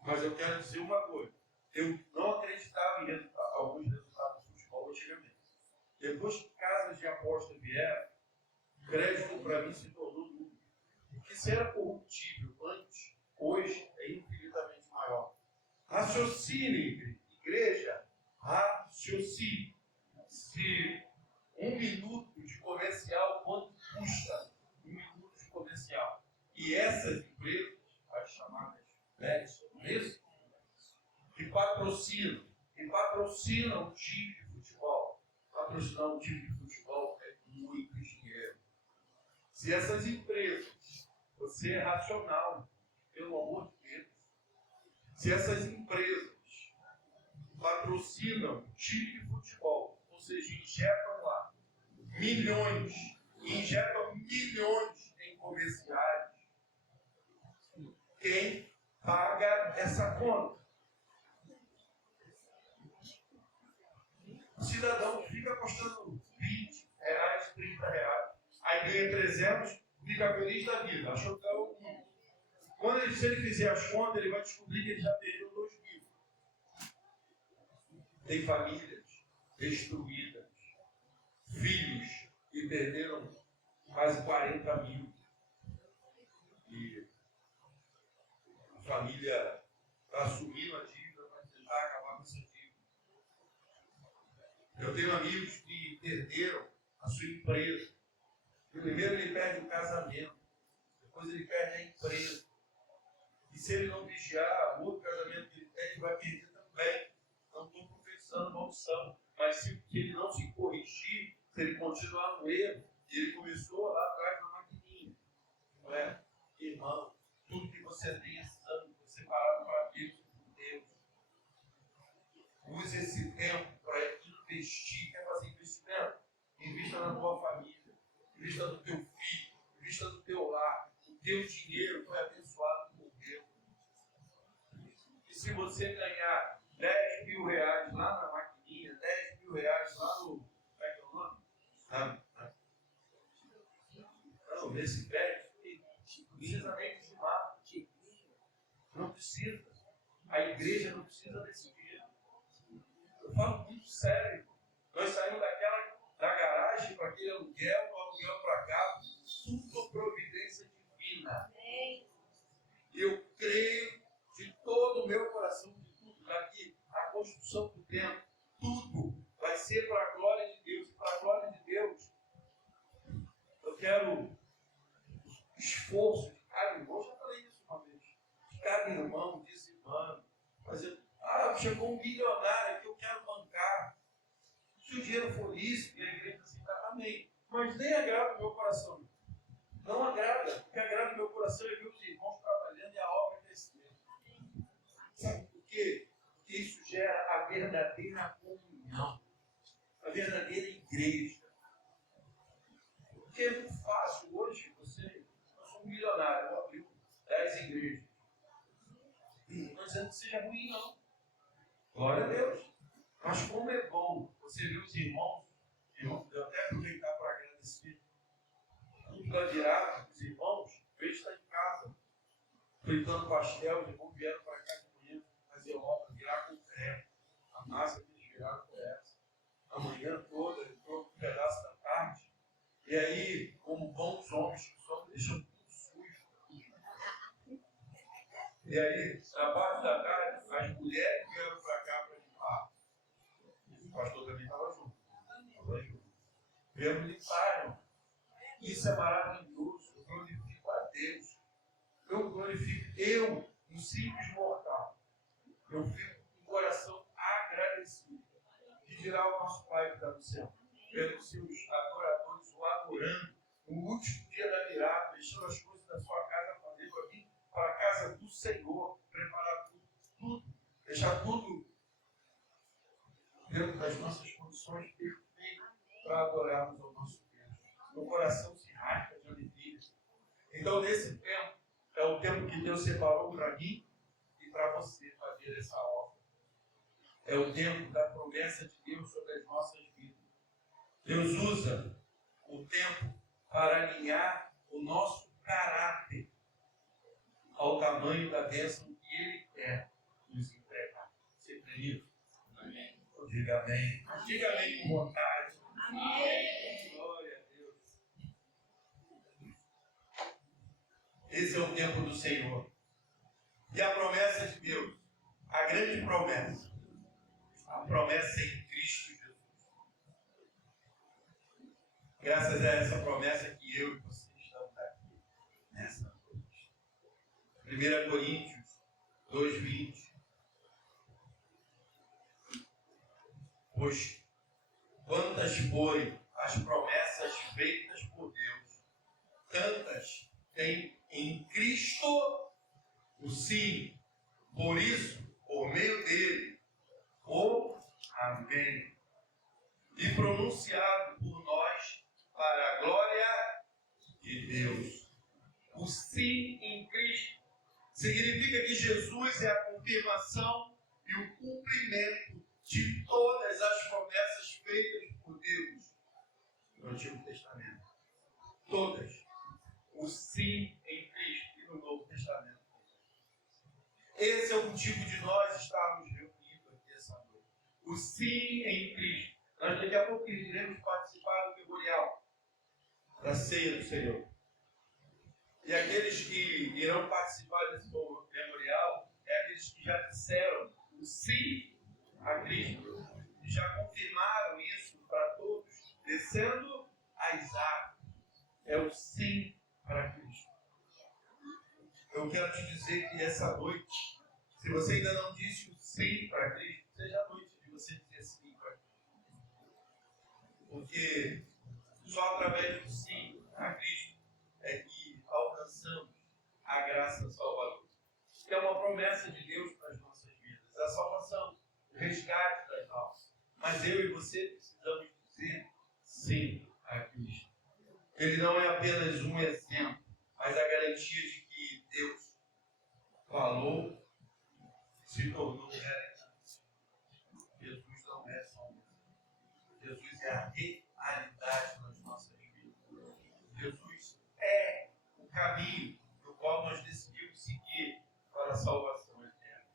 Mas eu quero dizer uma coisa. Eu não acreditava em alguns resultados do futebol antigamente. Depois que casas de aposta vieram, crédito para mim se tornou nulo. Porque se era corruptível antes, hoje é infinitamente maior. Raciocine, igreja, raciocine. Se 1 minuto de comercial, quanto custa 1 minuto de comercial? E essas empresas, as chamadas bets, não é isso? Que patrocinam o time de futebol. Patrocinar um time de futebol é muito dinheiro. Se essas empresas, você é racional, pelo amor de Deus, se essas empresas patrocinam time de futebol, ou seja, injetam lá milhões em comerciais, quem paga essa conta? cidadão fica apostando 20 reais, 30 reais, aí ganha 300, fica feliz da vida, achou que ganhou o mundo. Se ele fizer as contas, ele vai descobrir que ele já perdeu 2 mil. Tem famílias destruídas, filhos que perderam quase 40 mil. E a família está assumindo a dívida para tentar acabar com essa dívida. Eu tenho amigos que perderam a sua empresa. Primeiro ele perde o casamento, depois ele perde a empresa. E se ele não vigiar, o outro casamento que ele tem, ele vai perder também. Não estou professando maldição, mas se ele não se corrigir, se ele continuar no erro, e ele começou lá atrás na maquininha, não é? Irmão, tudo que você tem é santo, você separado para Deus. Use esse tempo para investir. Quer fazer investimento? Invista na tua família, invista no teu filho, invista no teu lar. O teu dinheiro foi abençoado por Deus. E se você ganhar 10 mil reais lá na maquininha, 10 mil reais lá no. Como é que é o nome? Não, nesse prédio, não precisa nem dizimar. Não precisa. A igreja não precisa desse dinheiro. Eu falo muito sério. Nós saímos da garagem para aquele aluguel, do aluguel para cá, tudo providência divina. Eu creio de todo o meu coração que tudo daqui, a construção do templo, tudo vai ser para a glória de Deus. E para a glória de Deus, eu quero esforço de cada irmão. Já falei isso uma vez. De cada irmão dizimando, fazendo. Chegou um milionário que eu quero bancar. Se o dinheiro for lícito, e a igreja assim, tá, amém. Mas nem agrada o meu coração. Não agrada. O que agrada o meu coração é ver os irmãos trabalhando e a obra crescendo. Sabe por quê? Porque isso gera a verdadeira comunhão. A verdadeira igreja. Porque é muito fácil hoje você. Eu sou um milionário, eu abri 10 igrejas. Não estou dizendo que seja ruim, não. Glória a Deus. Mas como é bom você ver os irmãos, eu até aproveitar para agradecer. Tudo da virada, os irmãos, vejo estar em casa, fritando pastel, os irmãos vieram para cá de manhã, fazer obra, virar concreto. A massa que eles viraram foi essa. A manhã toda, entrou um pedaço da tarde. E aí, como bons homens que somos, deixam tudo sujo. E aí, na parte da tarde, as mulheres vieram para cá para limpar. O pastor também estava junto. Vieram limpar, irmão. Isso é maravilhoso. Eu glorifico a Deus. Eu glorifico, um simples mortal. Eu fico com o coração agradecido. Que dirá o nosso Pai que está no céu? Pelos seus adoradores o adorando. No último dia da virada, deixando as coisas da sua casa para dentro aqui, para a casa do Senhor, preparar tudo, deixar tudo dentro das nossas condições perfeitas para adorarmos ao nosso Deus. Meu coração se rasga de alegria. Então, nesse tempo, é o tempo que Deus separou para mim e para você fazer essa obra. É o tempo da promessa de Deus sobre as nossas vidas. Deus usa o tempo para alinhar o nosso caráter ao tamanho da bênção que Ele quer nos entregar. Você crê nisso? Amém. Diga amém. Diga amém com vontade. Amém. Glória a Deus. Esse é o tempo do Senhor. E a promessa de Deus, a grande promessa, a promessa em Cristo Jesus. Graças a essa promessa que eu e você estamos aqui nessa noite. 1 Coríntios 2:20. Pois quantas forem as promessas feitas por Deus, tantas tem em Cristo o sim. Por isso, por meio dele, o amém. E pronunciado por nós para a glória de Deus. O sim em Cristo significa que Jesus é a confirmação e o cumprimento de todas as promessas feitas por Deus no Antigo Testamento. Todas. O sim em Cristo e no Novo Testamento. Esse é o motivo de nós estarmos reunidos aqui essa noite. O sim em Cristo. Nós daqui a pouco iremos participar do memorial da ceia do Senhor. E aqueles que irão participar desse memorial é aqueles que já disseram o sim a Cristo. E já confirmaram isso para todos, descendo as águas. É o sim para Cristo. Eu quero te dizer que essa noite, se você ainda não disse o sim para Cristo, seja a noite de você dizer sim para Cristo. Porque só através do sim a Cristo é que alcançamos a graça salvadora. Que é uma promessa de Deus para as nossas vidas. A salvação, o resgate das almas. Mas eu e você precisamos dizer sim a Cristo. Ele não é apenas um exemplo, mas a garantia de que Deus falou, se tornou realidade. Jesus não é só um exemplo. Jesus é a realidade das nossas vidas. Jesus é o caminho no qual nós decidimos seguir para a salvação eterna.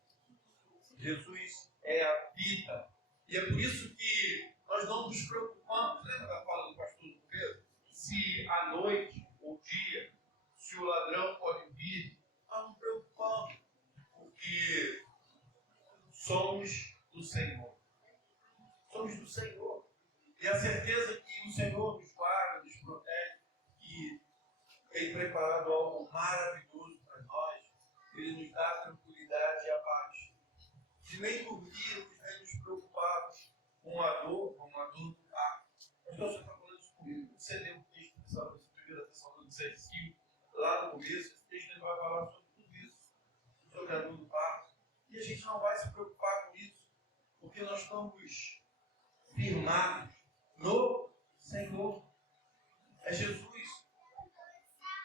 Jesus é a vida. E é por isso que nós não nos preocupamos. Lembra da fala do pastor do Pedro? Se à noite ou dia, se o ladrão pode vir, nós não preocupamos. Porque somos do Senhor. Somos do Senhor. E a certeza que o Senhor nos guarda, nos protege, que tem preparado algo maravilhoso para nós. Ele nos dá tranquilidade e a paz. De nem dormirmos, nem nos preocuparmos com a dor do parto. Mas você está falando isso comigo. Você leu o texto dessa 1 Tessalonicenses 5, lá no começo, esse texto ele vai falar sobre tudo isso, sobre a dor do parto. E a gente não vai se preocupar com isso, porque nós estamos firmados no Senhor. É Jesus.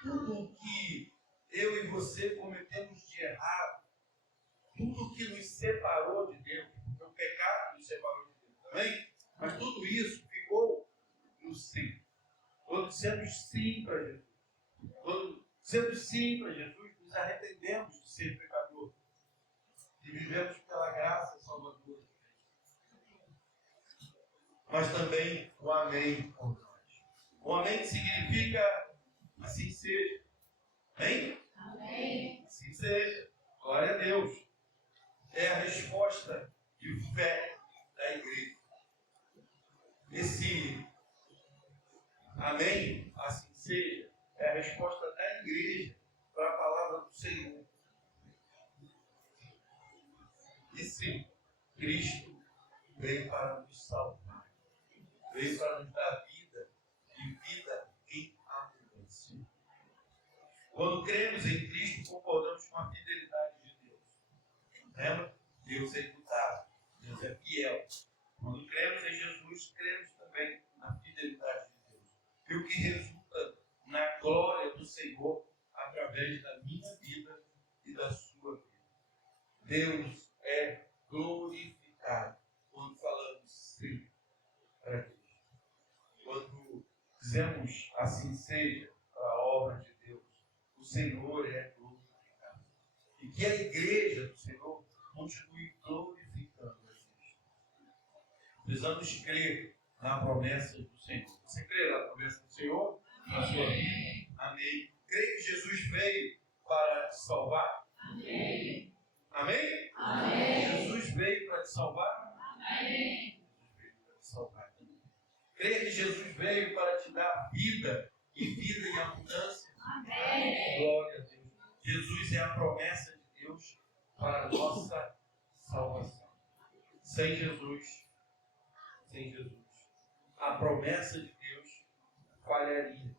Tudo o que eu e você cometemos de errado, tudo o que nos separou de Deus, porque o pecado nos separou de Deus também, mas tudo isso ficou no sim. Quando dissemos sim para Jesus, quando dissemos sim para Jesus, nos arrependemos de ser pecador e vivemos pela graça salvadora. Mas também o amém por nós. O amém significa assim seja. Amém? Amém. Assim seja. Glória a Deus. É a resposta de fé da igreja. Esse amém, assim seja, é a resposta da igreja para a palavra do Senhor. E sim, Cristo veio para nos salvar. Veio para nos dar vida e vida em abundância. Quando cremos em Cristo, concordamos com a fidelidade de Deus. Lembra? Deus é imutável, Deus é fiel. Quando cremos em Jesus, cremos também na fidelidade de Deus. E o que resulta na glória do Senhor através da minha vida e da sua vida. Deus é glorificado quando falamos sim para Cristo. Quando dizemos assim seja para a obra de Deus, o Senhor é glorificado. E que a igreja do Senhor continue glorificando a Cristo. Precisamos crer na promessa do Senhor. Você crê na promessa do Senhor? Na sua vida? Amém. Crê que Jesus veio para te salvar? Amém. Amém? Amém. Jesus veio para te salvar? Amém. Jesus veio para te salvar. Crê que Jesus veio para te dar vida e vida em abundância? Amém. Glória a Deus. Jesus é a promessa de Deus para a nossa salvação. Sem Jesus, a promessa de Deus falharia.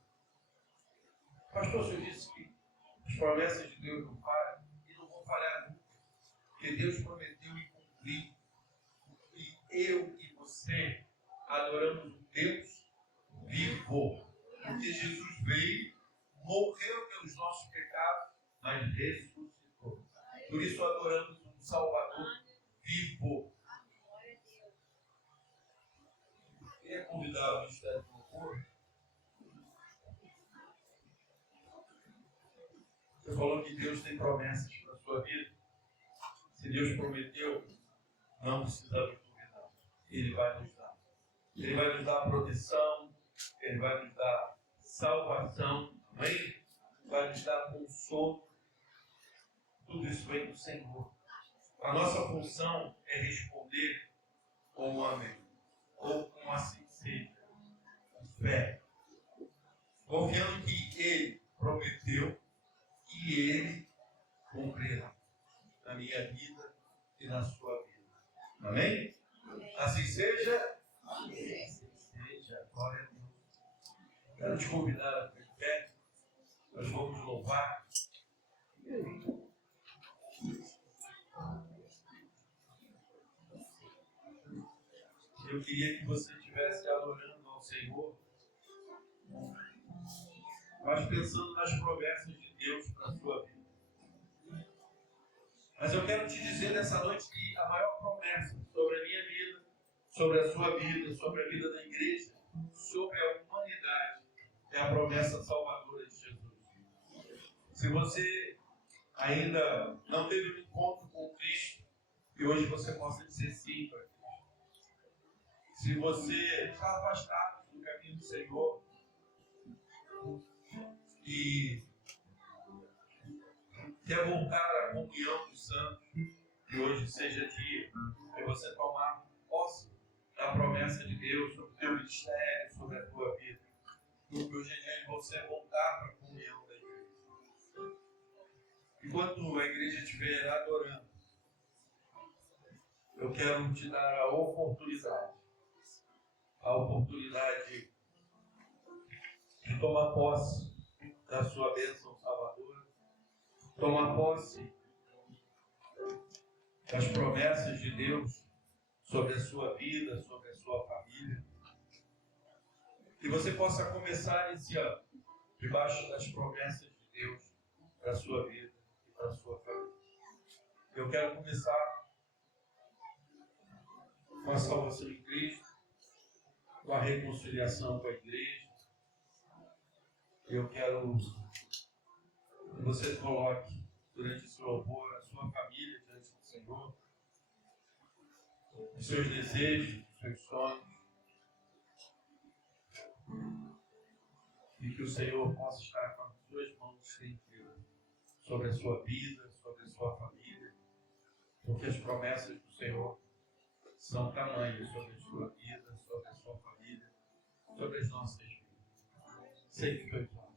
Pastor, o senhor disse que as promessas de Deus não falham e não vão falhar nunca. Porque Deus prometeu e cumpriu. E eu e você adoramos um Deus vivo. Porque Jesus veio, morreu pelos nossos pecados, mas ressuscitou. Por isso adoramos um Salvador vivo. ministério de louvor. Você falou que Deus tem promessas para a sua vida. Se Deus prometeu, não precisamos duvidar. Ele vai nos dar. Ele vai nos dar proteção, Ele vai nos dar salvação, amém? Vai nos dar consolo. Tudo isso vem do Senhor. A nossa função é responder com um amém, ou com assim seja, fé, confiando que Ele prometeu e Ele cumprirá na minha vida e na sua vida. Amém? Assim seja. Amém. Assim seja. Glória a Deus. Quero te convidar a ficar de pé. Nós vamos louvar. Eu queria que você estivesse adorando ao Senhor, mas pensando nas promessas de Deus para a sua vida. Mas eu quero te dizer nessa noite que a maior promessa sobre a minha vida, sobre a sua vida, sobre a vida da igreja, sobre a humanidade, é a promessa salvadora de Jesus. Se você ainda não teve um encontro com Cristo, que hoje você possa dizer sim para Cristo. Se você está afastado do caminho do Senhor e quer voltar à comunhão dos santos, que hoje seja dia de você tomar posse da promessa de Deus sobre o teu ministério, sobre a tua vida. Porque hoje é dia de você voltar para a comunhão da igreja. Enquanto a igreja estiver adorando, eu quero te dar a oportunidade de tomar posse da sua bênção salvadora, tomar posse das promessas de Deus sobre a sua vida, sobre a sua família. Que você possa começar esse ano debaixo das promessas de Deus para a sua vida e para a sua família. Eu quero começar com a salvação em Cristo, com a reconciliação com a igreja. Eu quero que você coloque durante esse louvor a sua família diante do Senhor, os seus desejos, os seus sonhos, e que o Senhor possa estar com as suas mãos estendidas sobre a sua vida, sobre a sua família, porque as promessas do Senhor são tamanhas sobre a sua vida, sobre a sua família, sobre as nossas vidas. Sei que teus olhos.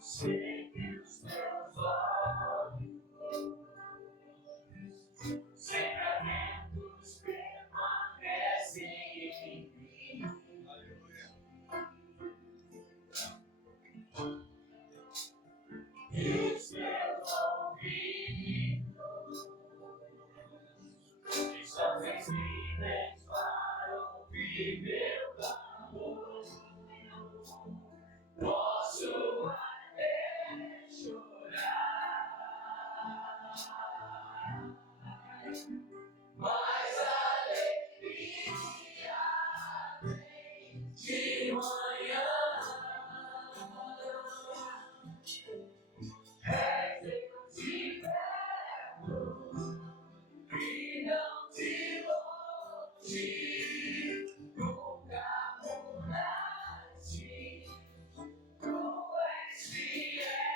Sei que os teus olhos sempre atentos permanecem em mim. E os teus ouvidos estão sensíveis para ouvir meu clamor. Posso até chorar, mas a alegria vem de manhã. É que eu te perto e não te longe, nunca mudaste. Tu és fiel.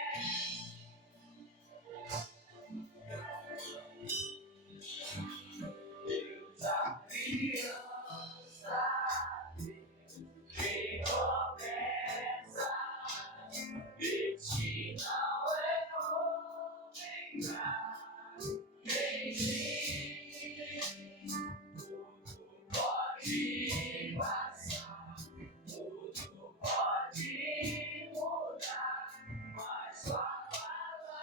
Deus aliança, que promessa, Deus que não é homem pra mentir. Tudo pode passar, tudo pode mudar, mas sua palavra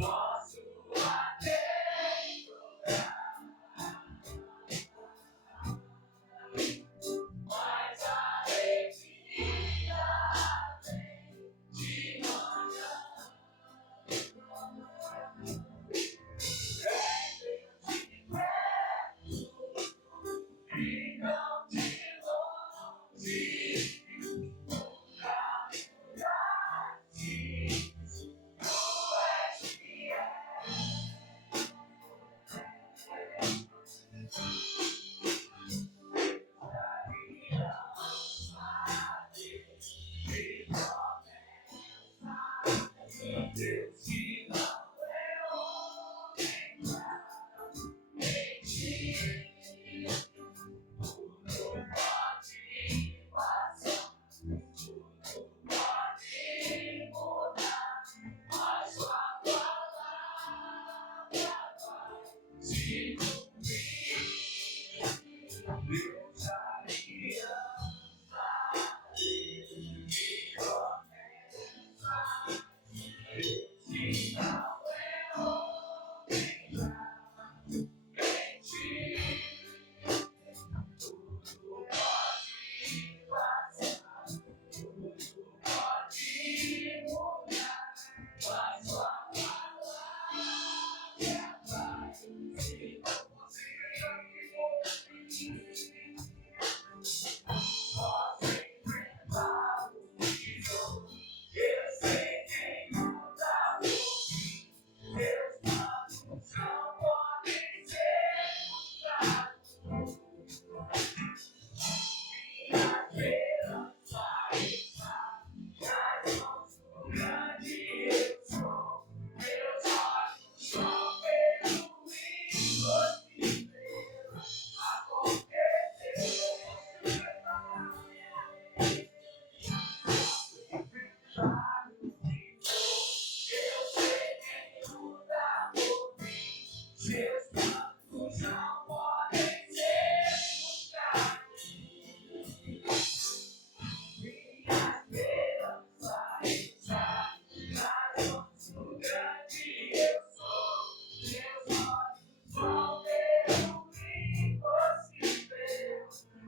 posso até chorar, mas a alegria vem de manhã. E não de longe, nunca mudaste, tu és fiel. Deus que não é homem pra mentir, tudo pode passar, tudo pode mudar, mas sua palavra vai se cumprir. Deus aliança e promessa. Se não é homem pra mentir, tudo pode passar, tudo pode mudar, mas sua palavra vai se cumprir. Posso enfrentar o que sou, eu sei quem luta por mim. Meus planos não podem ser frustrados. Minha esperança está nas mãos do grande eu sou. Meus olhos só pelo impossível acontecer. Eu sei quem luta por mim. Seus planos não podem ser frustrados. Minha esperança está nas mãos do grande eu sou. Meus olhos vão ver o impossível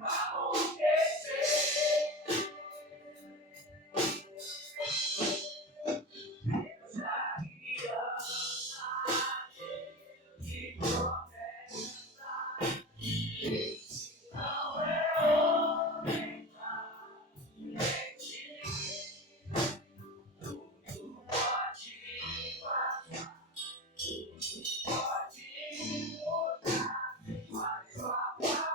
acontecer. Deus da aliança, Deus de promessa, Deus que não é homem pra mentir, tudo pode passar, tudo pode mudar, mas sua palavra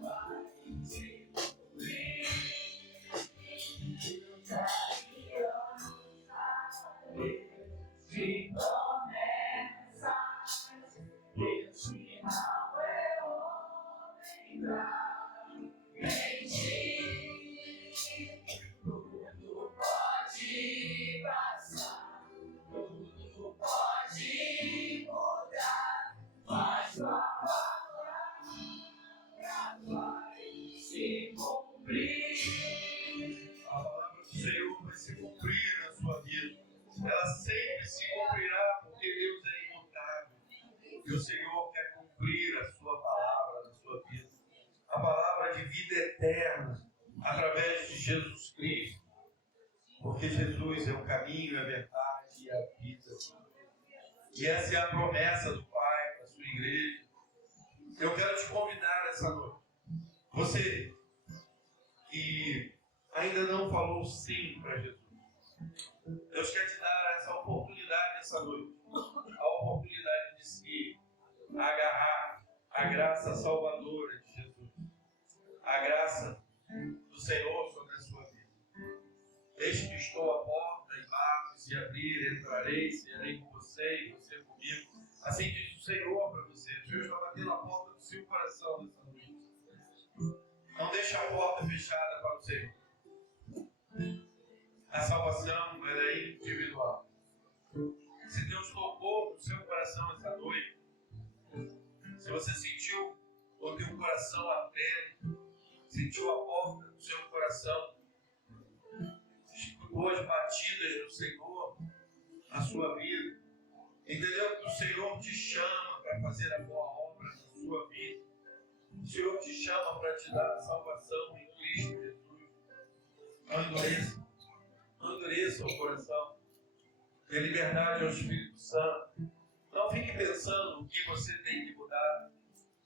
vai se cumprir. Deus da aliança, Deus de promessas, Deus que não é homem pra mentir, tudo pode passar, tudo pode mudar, mas sua palavra vai se cumprir. A palavra do Senhor vai se cumprir na sua vida. Ela sempre se cumprirá, porque Deus é imutável. E o Senhor quer cumprir a sua palavra na sua vida. A palavra de vida eterna, através de Jesus Cristo. Porque Jesus é o caminho, a verdade e a vida. E essa é a promessa do Pai para a sua igreja. Eu quero te convidar essa noite. Você que ainda não falou sim para Jesus. Deus quer te dar essa oportunidade essa noite. A oportunidade de se agarrar à graça salvadora de Jesus. A graça do Senhor sobre a sua vida. Eis que estou à porta e bato, se abrir, entrarei, serei com você e você comigo. Assim diz o Senhor para você. O Senhor está batendo a porta do seu coração nessa noite. Não deixe a porta fechada para o Senhor. A salvação ela é individual. Se Deus tocou no seu coração essa noite, se você sentiu o teu coração aberto, sentiu a porta do seu coração, escutou as batidas do Senhor, a sua sua vida. Entendeu que o Senhor te chama para fazer a boa obra na sua vida. O Senhor te chama para te dar a salvação em Cristo Jesus. Não endureça o coração. Dê liberdade ao Espírito Santo. Não fique pensando o que você tem que mudar.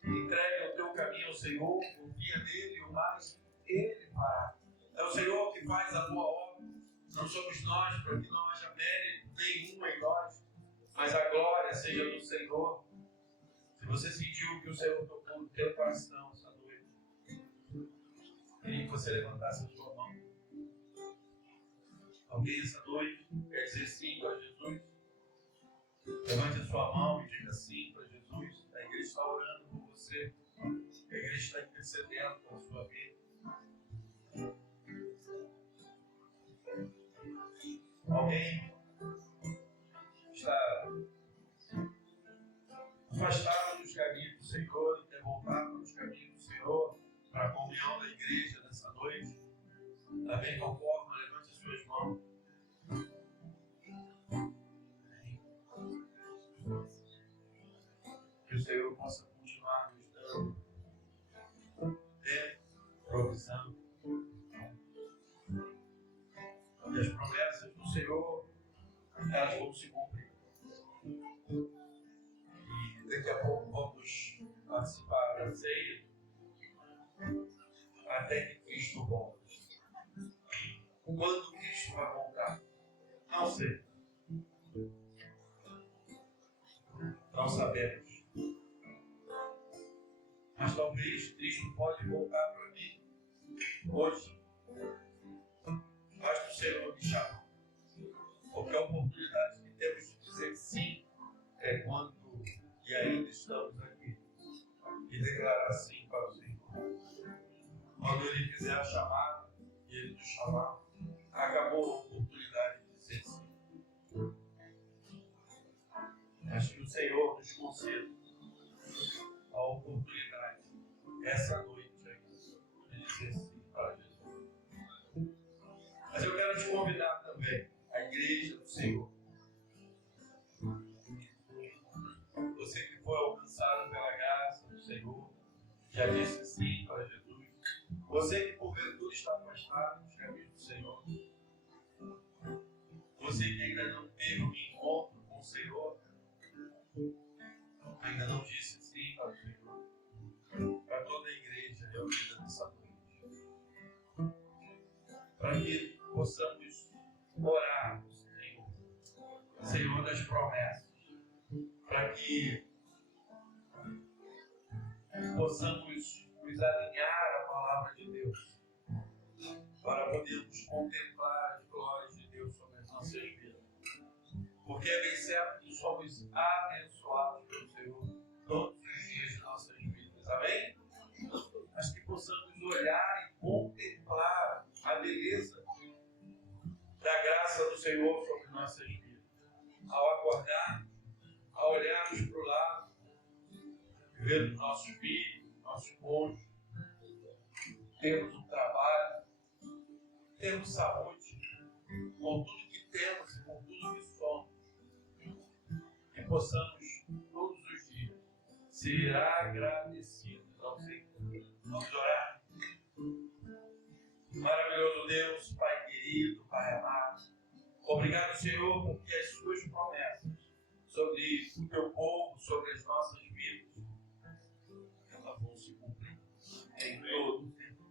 Entregue o teu caminho ao Senhor, confia nele e o mais Ele fará. É o Senhor que faz a boa obra. Não somos nós, para que não haja mérito nenhum em nós, mas a glória seja do Senhor. Se você sentiu que o Senhor tocou no teu coração essa noite, queria que você levantasse a sua mão. Alguém essa noite quer dizer sim para Jesus? Levante a sua mão e diga sim para Jesus. A igreja está orando por você. A igreja está intercedendo pela sua vida. Alguém está afastado dos caminhos do Senhor e quer voltar para os caminhos do Senhor, para a comunhão da igreja nessa noite? Da mesma forma, levante as suas mãos. Que o Senhor possa continuar nos dando tempo, provisão. E as promessas do Senhor, elas vão se cumprir. E daqui a pouco vamos participar da ceia até que Cristo volte. Quando Cristo vai voltar? Não sei. Não sabemos. Mas talvez Cristo pode voltar para mim hoje. Basta o Senhor me chamar. Porque a oportunidade que temos de dizer sim é quando e ainda estamos aqui. E declarar sim para o Senhor. Quando Ele fizer a chamada e Ele nos chamar, acabou a oportunidade de dizer sim. Acho que o Senhor nos conceda a oportunidade essa noite de dizer sim para Jesus. Mas eu quero te convidar também, a igreja do Senhor. Você que foi alcançado pela graça do Senhor, já disse sim para Jesus. Você que porventura está afastado dos caminhos do Senhor. Você que ainda não teve um encontro com o Senhor, ainda não disse sim para o Senhor. Para toda a igreja reunida nessa noite. Para que possamos orar ao Senhor, Senhor das promessas. Para que possamos nos alinhar à palavra de Deus. Para podermos contemplar as glórias de Deus sobre as nossas vidas. Porque é bem certo que somos abençoados pelo Senhor todos os dias de nossas vidas. Amém? Mas que possamos olhar e contemplar a beleza da graça do Senhor sobre nossas vidas. Ao acordar, ao olharmos para o lado, ver os nossos filhos, nossos cônjuges, termos um trabalho, termos saúde, com tudo que temos e com tudo que somos, que possamos todos os dias ser agradecidos ao Senhor. Vamos orar. Maravilhoso Deus, Pai querido, Pai amado, obrigado, Senhor, porque as suas promessas sobre o teu povo, sobre as nossas vidas, elas vão se cumprir em todo o tempo.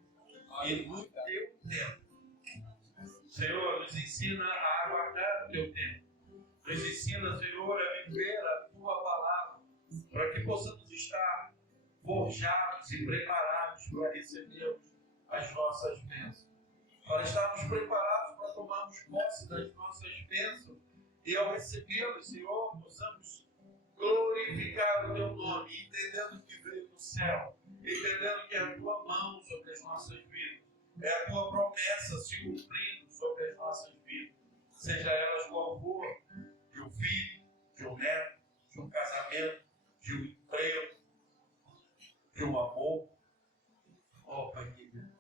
E no teu tempo. Senhor, nos ensina a aguardar o teu tempo. Nos ensina, Senhor, a viver a tua palavra, para que possamos estar forjados e preparados para recebermos as nossas bênçãos. Para estarmos preparados para tomarmos posse das nossas bênçãos e ao recebê-las, Senhor, possamos glorificar o teu nome, entendendo que veio do céu, entendendo que é a tua mão sobre as nossas vidas, é a tua promessa se cumprindo sobre as nossas vidas, seja elas qual for, de um filho, de um neto, de um casamento, de um emprego, de um amor, ó Pai querido,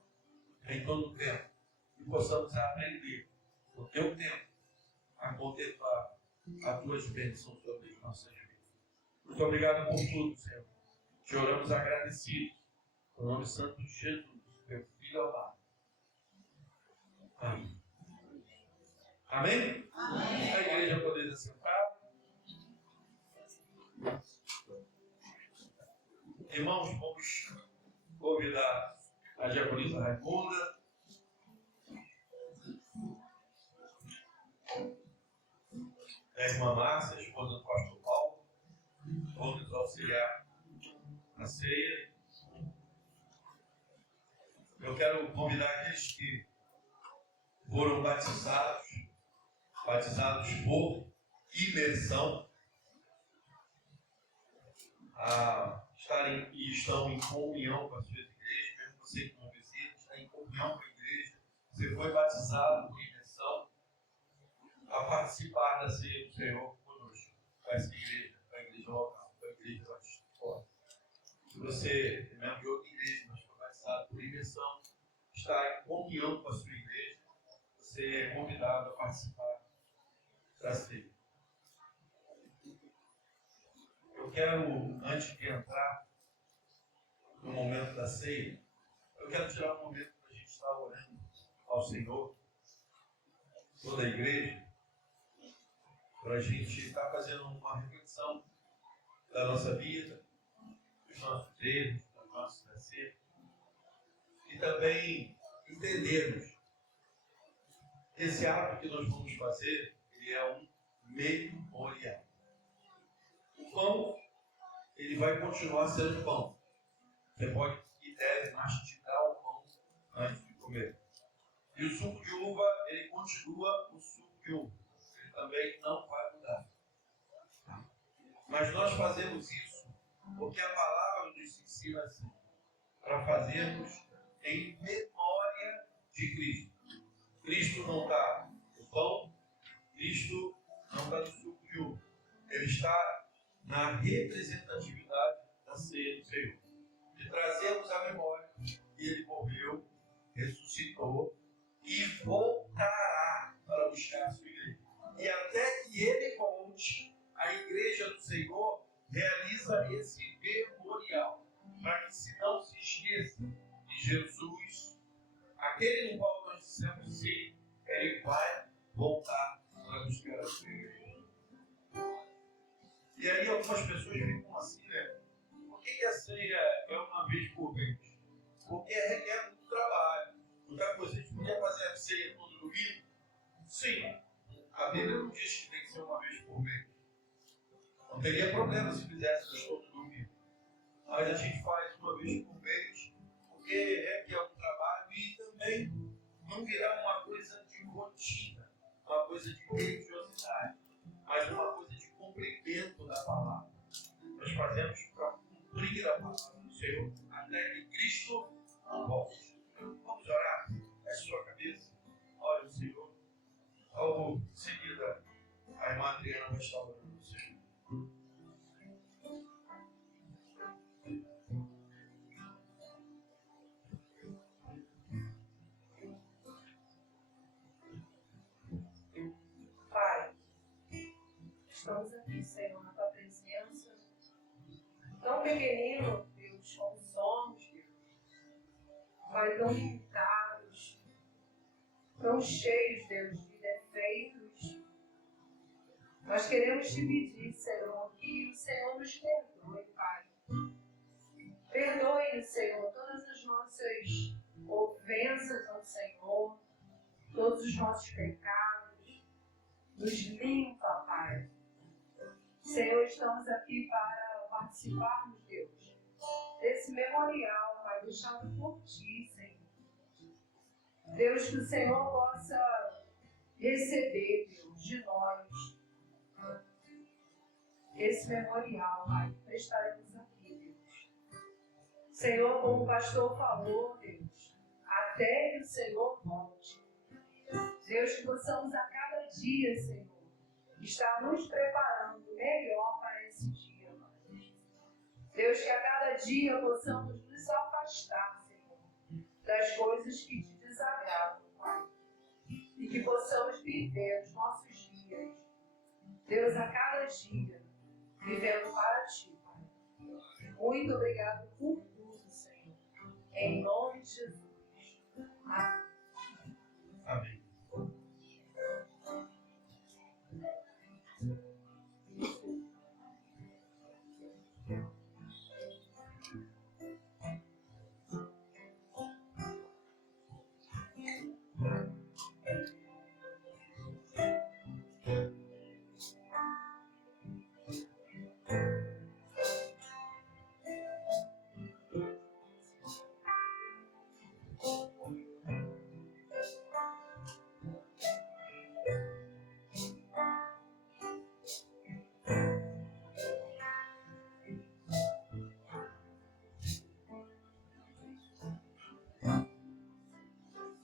em todo o tempo, e possamos aprender no teu tempo a contemplar a tuas bênçãos sobre as nossas vidas. Muito obrigado por tudo, Senhor. Te oramos agradecidos. No nome santo de Jesus, teu Filho amado. Amém. Amém? Amém. A igreja poder assentar. Irmãos, vamos convidar a diaconisa Raimunda, a irmã Márcia, a esposa do pastor Paulo, vão nos auxiliar na ceia. Eu quero convidar aqueles que foram batizados por imersão, a estarem e estão em comunhão com as suas igrejas, mesmo você que não visita, está em comunhão com a igreja, você foi batizado por imersão, a participar da ceia do Senhor conosco, com essa igreja, com a igreja local, com a igreja batista fora. Se você é membro de outra igreja, mas foi batizado por imersão, está em comunhão com a sua igreja, você é convidado a participar da ceia. Eu quero, antes de entrar no momento da ceia, eu quero tirar um momento para a gente estar orando ao Senhor, toda a igreja, para a gente estar fazendo uma reflexão da nossa vida, dos nossos erros, dos nossos acertos, e também entendermos esse ato que nós vamos fazer, ele é um memorial. O pão, ele vai continuar sendo pão. Você pode e deve mastigar o pão antes de comer. E o suco de uva, ele continua o suco de uva. Ele também não vai mudar. Mas nós fazemos isso porque a palavra nos ensina assim, para fazermos em memória de Cristo. Cristo não está no pão, Cristo não está no suco de uva. Ele está na representatividade da ceia do Senhor. De trazermos a memória que ele morreu, ressuscitou e voltará para buscar a sua igreja. E até que ele volte, a igreja do Senhor realiza esse memorial, para que se não se esqueça de Jesus, aquele no qual nós dissemos sim, ele vai voltar para buscar a sua igreja. E aí algumas pessoas ficam assim, né? Por que a ceia é uma vez por mês? Porque requer muito trabalho. Outra coisa, a gente podia fazer a ceia todo domingo? Sim. A Bíblia não diz que tem que ser uma vez por mês. Não teria problema se fizéssemos todo domingo. Mas a gente faz uma vez por mês, porque requer um trabalho e também não virar uma coisa de rotina, uma coisa de religiosidade, mas uma coisa de cumprimento da palavra. Nós fazemos para cumprir a palavra do Senhor até que Cristo volte. Vamos orar? Feche sua cabeça. Olha o Senhor. Logo em seguida, a irmã Adriana vai estar orando no Senhor. Pai, estamos aqui, Senhor, na tua presença, tão pequenino, Deus, como somos, Deus. Pai, tão limitados, tão cheios, Deus, de defeitos. Nós queremos te pedir, Senhor, que o Senhor nos perdoe, Pai. Perdoe, Senhor, todas as nossas ofensas ao Senhor, todos os nossos pecados. Nos limpa, Pai. Senhor, estamos aqui para participarmos, Deus, desse memorial, Pai, deixado por Ti, Senhor. Deus, que o Senhor possa receber, Deus, de nós esse memorial, Pai, que prestaremos aqui, Deus. Senhor, como o pastor falou, Deus, até que o Senhor volte. Deus, que possamos a cada dia, Senhor, estar nos preparando melhor para esse dia, Pai. Deus, que a cada dia possamos nos afastar, Senhor, das coisas que te desagradam, Pai. E que possamos viver os nossos dias Deus, a cada dia, vivendo para Ti, Pai. Muito obrigado por tudo, Senhor. Em nome de Jesus. Amém. Amém.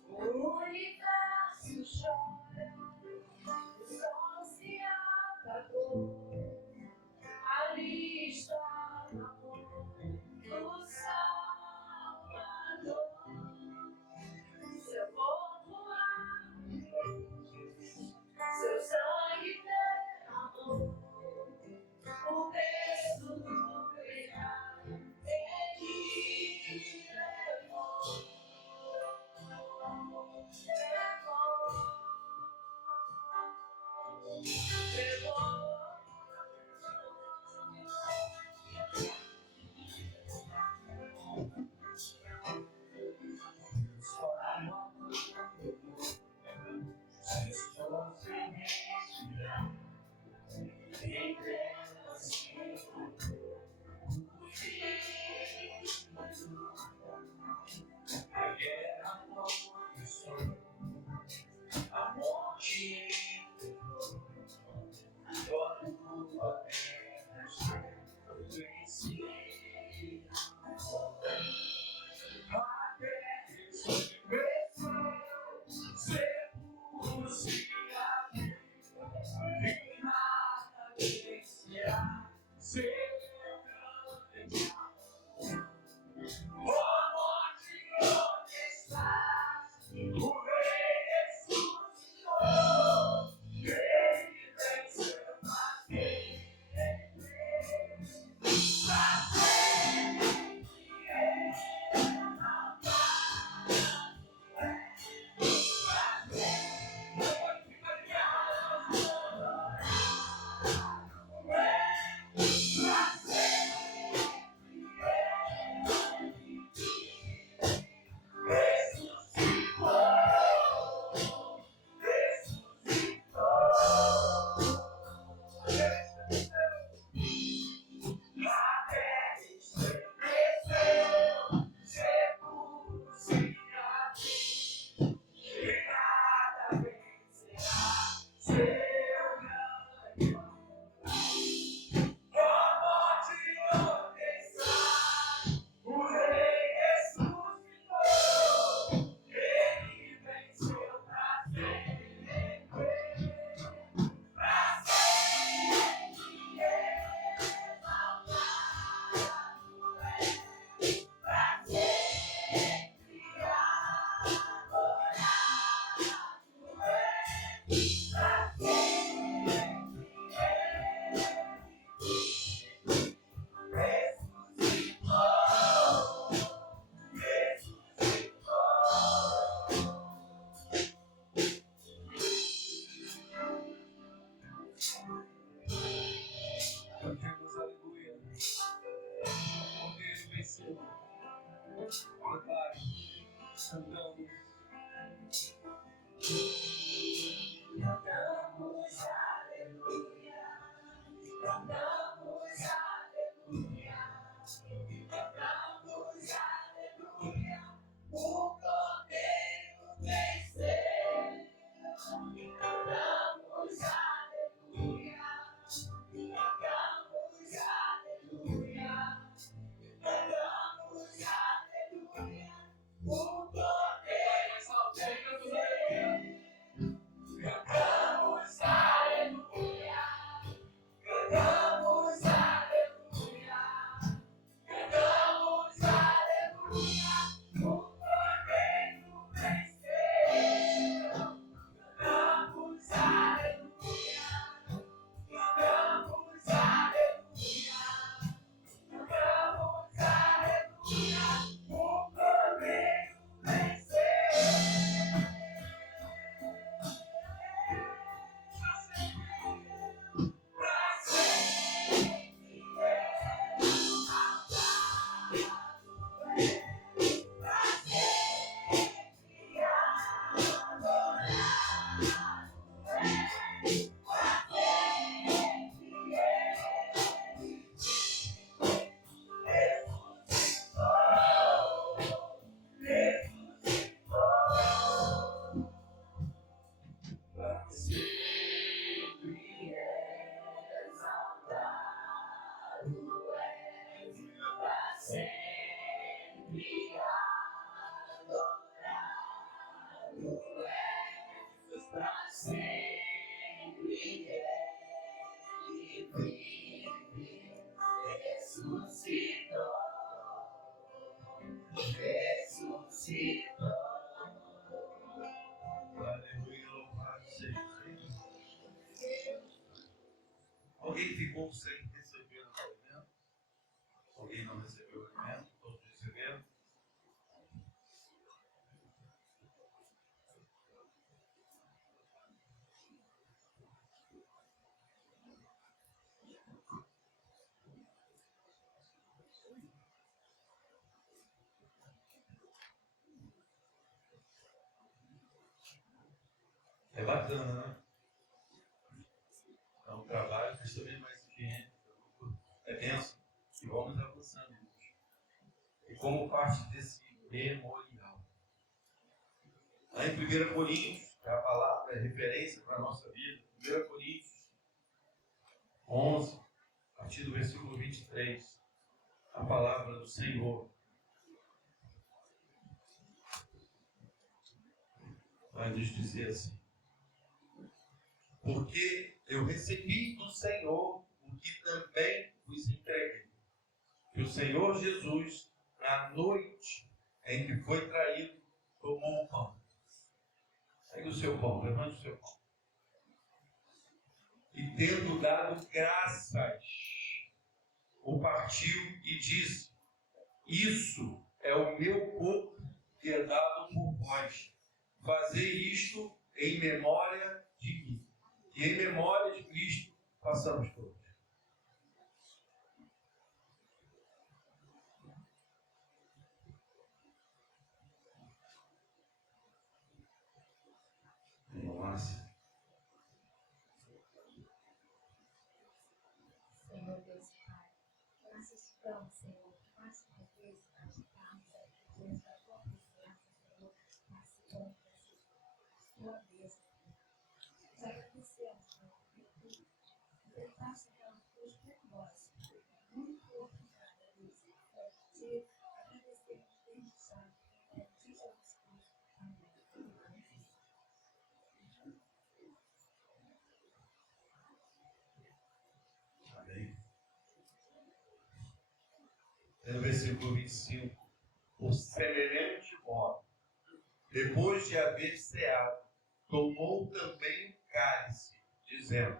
O universo chora, o sol se apagou, ali está o amor do Salvador. Seu povo amado, seu sangue derramou, o preço do pecado ele levou. A morte agora não podemos vencer. A Cristo venceu, seguro se abriu, e nada vencerá seu grande amor. Ó morte, onde estás? O Rei ressuscitou, ele venceu pra sempre, pra sempre. Ele não vai, pra sempre. Pra Cantemos aleluia. O Cordeiro venceu. Pai, cantamos. Cantamos aleluia, cantamos aleluia, cantamos aleluia, o Cordeiro venceu. Cantamos aleluia, cantamos aleluia, cantamos aleluia, o Cordeiro Alguém ficou sem receber o alimento? Alguém não recebeu o alimento? Todos receberam? É bacana, né? É um trabalho, mas também é mais exigente. É denso. E vamos avançando. E como parte desse memorial. Lá em 1 Coríntios, que é a palavra, é referência para a nossa vida. 1 Coríntios 11, a partir do versículo 23. A palavra do Senhor vai nos dizer assim: porque eu recebi do Senhor o que também vos entreguei, que o Senhor Jesus, na noite em que foi traído, tomou o pão. Segue o seu pão, levante o seu pão. E tendo dado graças, o partiu e disse: isso é o meu corpo que é dado por vós. Fazei isto em memória de mim. E em memória de Cristo, façamos todos. Nossa. Senhor Deus e Pai, nós estamos, Senhor, mais uma vez agitados aqui diante da tua presença, Senhor, participando dessa tua bênção. Te agradecemos, Senhor, porque tu tentaste aquela cruz por nós, muito obrigada, Deus. Te agradecemos desde já, em nome de Jesus Cristo. Amém. Amém. No versículo 25, por semelhante modo, depois de haver ceado, tomou também o cálice, dizendo: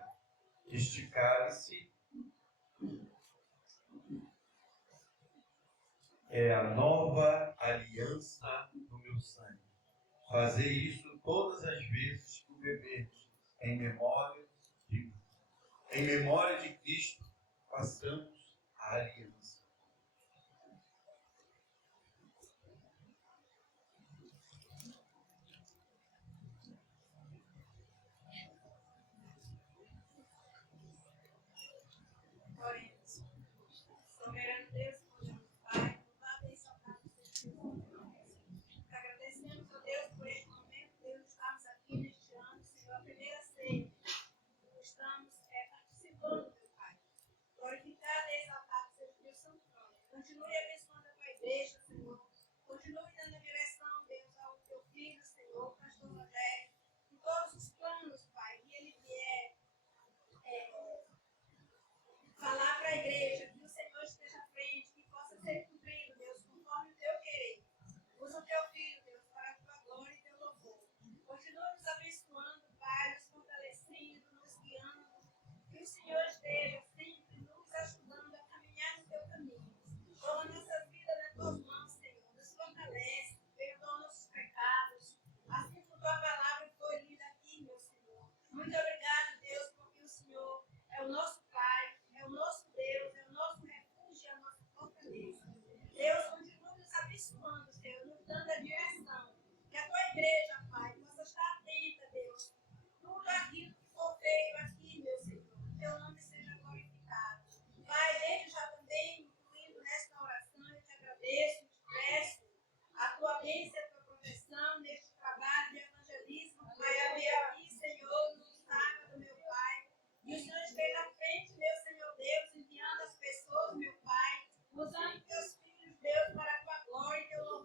este cálice é a nova aliança do meu sangue. Fazei isso todas as vezes que o beberdes, em memória de Cristo, façamos a aliança. Oremos. Soberano Deus, poderoso Pai, louvado e exaltado seja o teu nome. Agradecemos a Deus por este momento, Deus, estamos aqui neste ano, Senhor, a primeira ceia. Estamos participando, meu Pai. Glorificado e exaltado seja o teu santo nome. Continue abençoando a tua igreja, Senhor. Continue dando a direção, Deus, ao teu filho, Senhor, o pastor Rogério, em todos os planos, Pai, que ele vier falar para a igreja, que o Senhor esteja à frente, que possa ser cumprido, Deus, conforme o teu querer. Usa o teu filho, Deus, para a tua glória e teu louvor. Continua nos abençoando, Pai, nos fortalecendo, nos guiando. Que o Senhor esteja sempre nos ajudando a caminhar no teu caminho. Toma nossas vidas nas tuas mãos, Senhor. Nos fortalece, perdoa nossos pecados. Assim como tua palavra foi lida aqui, meu Senhor. Muito obrigado, Deus, porque o Senhor é o nosso Pai, é o nosso Deus, é o nosso refúgio, é a nossa fortaleza. Deus, continua nos abençoando, Senhor, nos dando a direção. Que a tua igreja, Pai, possa estar atenta, Deus. Tudo aquilo que for feito aqui, meu Senhor, teu nome seja glorificado. Pai, desde já também, incluindo nesta oração, eu te agradeço, te peço a tua bênção e a tua proteção neste trabalho de evangelismo que vai haver aqui, Senhor, no estado do meu Pai. E o Senhor esteja à frente, meu Senhor Deus, enviando as pessoas, meu Pai, usando teus filhos, Deus, para a tua glória e teu louvor.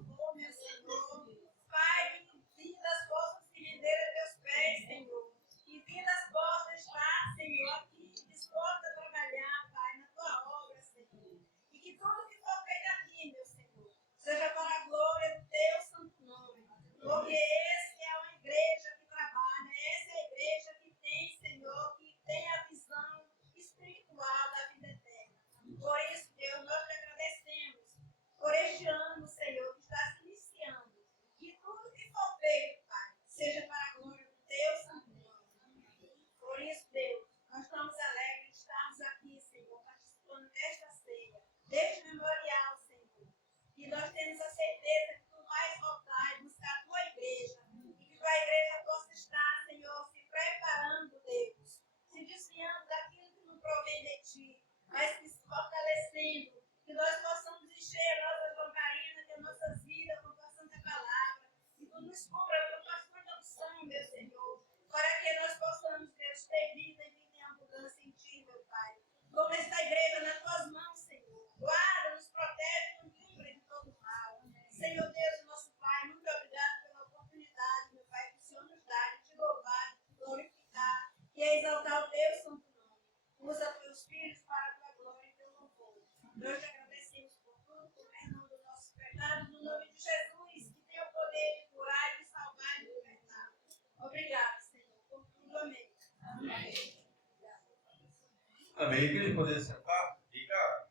deste memorial, Senhor. E nós temos a certeza que tu vais voltar e buscar a tua igreja. E que a igreja possa estar, Senhor, se preparando, Deus. Se desviando daquilo que não provém de ti, mas que se fortalecendo. Que nós possamos encher nossas lamparinas, que as nossas vidas com a tua santa palavra. E tu nos cubra com a tua santa unção, meu Senhor. Para que nós possamos, Deus, ter vida e vida em abundância em ti, meu Pai. Toma esta igreja nas tuas mãos, Senhor. Guarda, nos protege, nos livra de todo mal. Senhor Deus, nosso Pai, muito obrigado pela oportunidade, meu Pai, que o Senhor nos dá de te louvar, de te glorificar e exaltar o teu santo nome. Usa teus filhos para a tua glória e teu louvor. Nós te agradecemos por tudo, por perdão dos nossos pecados, no nome de Jesus, que tem o poder de curar, de salvar e de libertar. Obrigado, Senhor, por tudo. Amém. Amém. Amém. Igreja, poder sentar? Ricardo,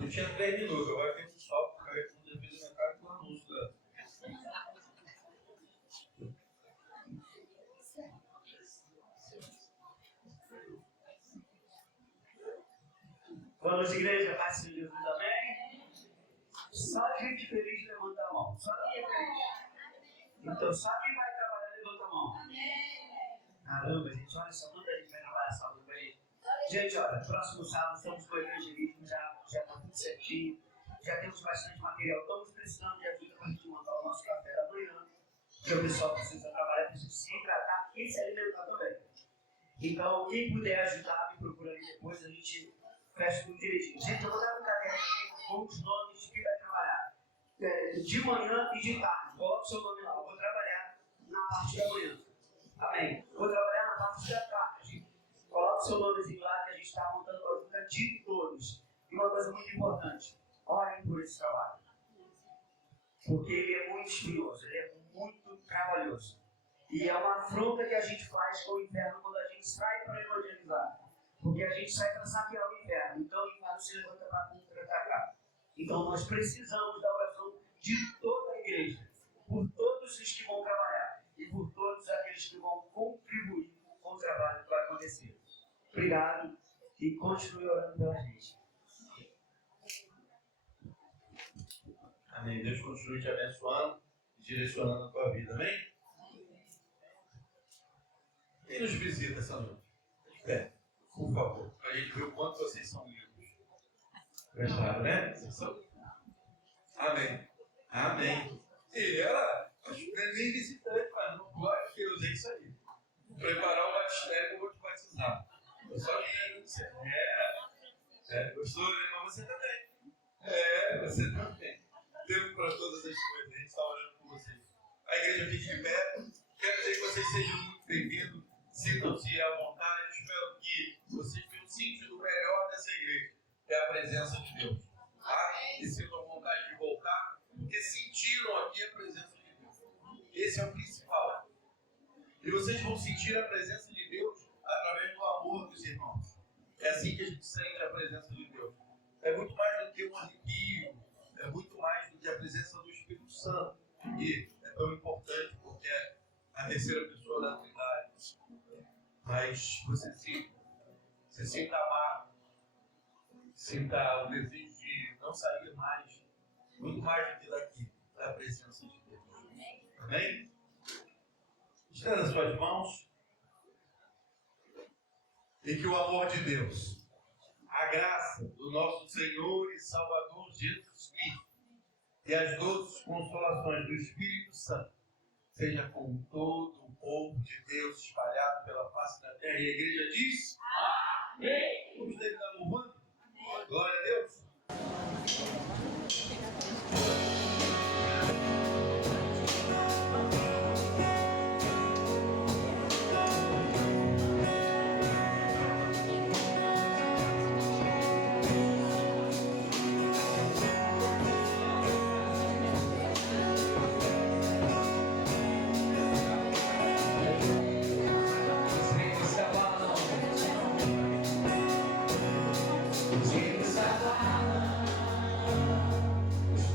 eu tinha 3 minutos, agora tem um só, porque eu respondi a metade com o anúncio dela. Boa noite, igreja. Paz de Jesus também. Só gente feliz levanta a mão. Só quem é feliz. Então, só quem vai trabalhar levanta a mão. Caramba, gente, olha só, muita gente vai trabalhar sábado aí. Gente, olha, próximo sábado estamos com o evangelismo, já está tudo certinho. Já temos bastante material. Estamos precisando de ajuda para a gente montar o nosso café da manhã. Porque o pessoal precisa trabalhar, precisa se hidratar e se alimentar também. Então, quem puder ajudar, me procura ali depois, a gente fecha tudo direitinho. Gente, eu vou dar um caderno aqui com os nomes de quem vai trabalhar. De manhã e de tarde. Coloca o seu nome lá. Eu vou trabalhar na parte da manhã. Amém? Vou trabalhar na parte da tarde. Coloca o seu nomezinho lá que a gente está montando para o cantinho de todos. E uma coisa muito importante. Orem por esse trabalho. Porque ele é muito espinhoso. Ele é muito trabalhoso. E é uma afronta que a gente faz com o inferno quando a gente sai para evangelizar. Porque a gente sai para saquear o inferno. Então o inferno se levanta para contra-atacar. Então nós precisamos da oração de toda a igreja. Por todos os que vão trabalhar. E por todos aqueles que vão contribuir com o trabalho que vai acontecer. Obrigado. E continue orando pela gente. Amém. Deus continue te abençoando e direcionando a tua vida. Amém? Quem nos visita essa noite? De pé, por favor, para a gente ver o quanto vocês são lindos. Gostaram, né? Vocês são? Amém. Amém. E ela, acho que não é nem visitante, mas não pode, que eu usei isso aí. Preparar o batistério que eu vou te batizar. Eu só queria dizer. Gostou, irmão? Você também. Você também. Tempo para todas as coisas. A gente está orando por vocês. A igreja fique de pé. Quero dizer que vocês sejam muito bem-vindos. Sintam-se à vontade. Espero que vocês tenham sentido o melhor dessa igreja, que é a presença de Deus. Tá? E sintam vontade de voltar, porque sentiram aqui a presença de Deus. Esse é o principal. E vocês vão sentir a presença de Deus através do amor dos irmãos. É assim que a gente sente a presença de Deus. É muito mais do que um arrepio, é muito mais do que a presença do Espírito Santo, que é tão importante porque é a terceira pessoa da Trindade. Mas você sinta amar, sinta o desejo de não sair mais, muito mais do que daqui, da presença de Deus. Amém? Estenda as suas mãos e que o amor de Deus, a graça do nosso Senhor e Salvador Jesus Cristo e as doces consolações do Espírito Santo seja com todo o povo de Deus espalhado pela face da terra. E a igreja diz: Amém! Vamos terminar louvando? Glória a Deus! Os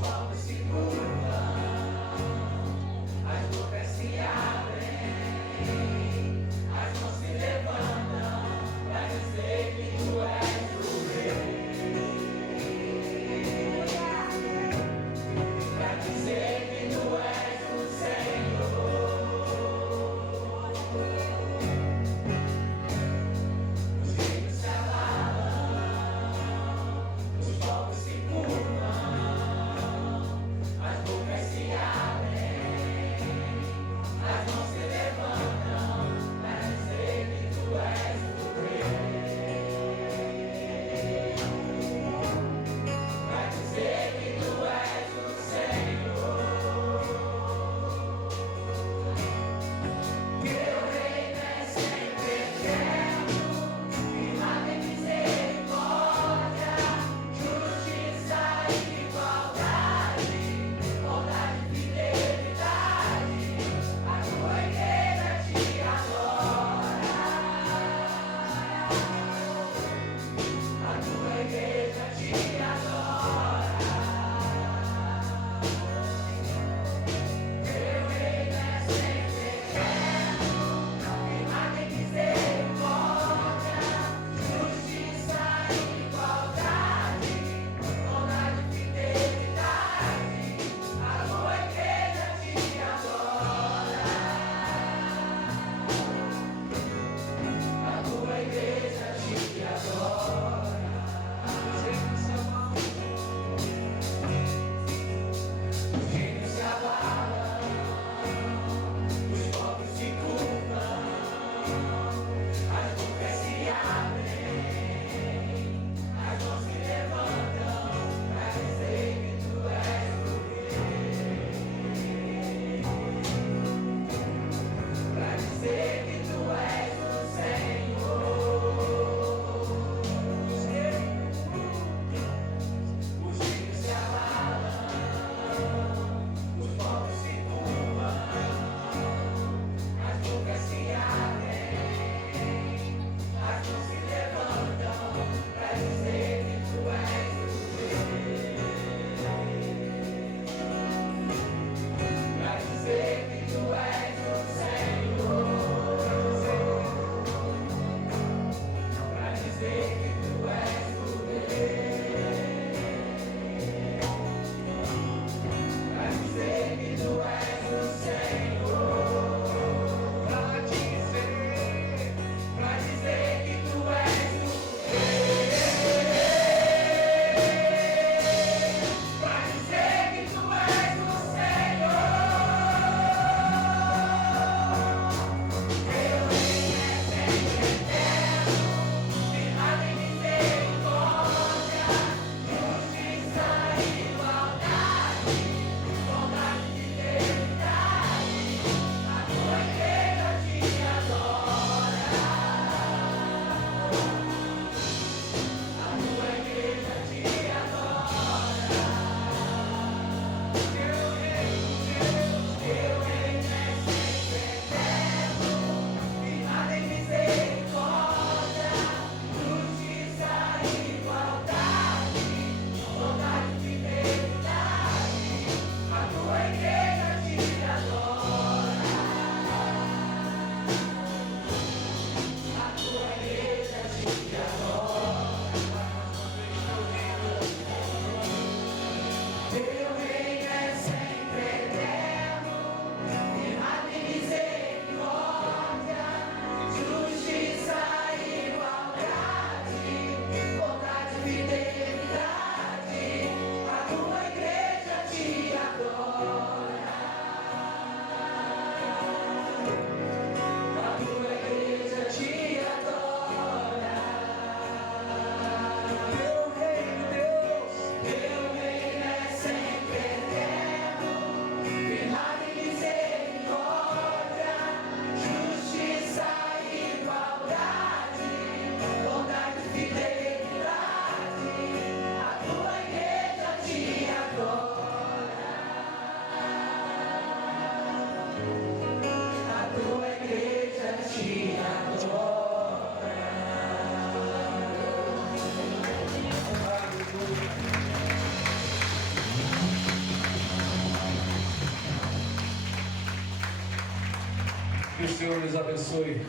o Senhor nos abençoe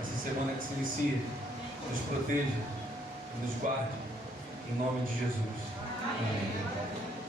essa semana que se inicia, nos proteja, nos guarde, em nome de Jesus. Amém.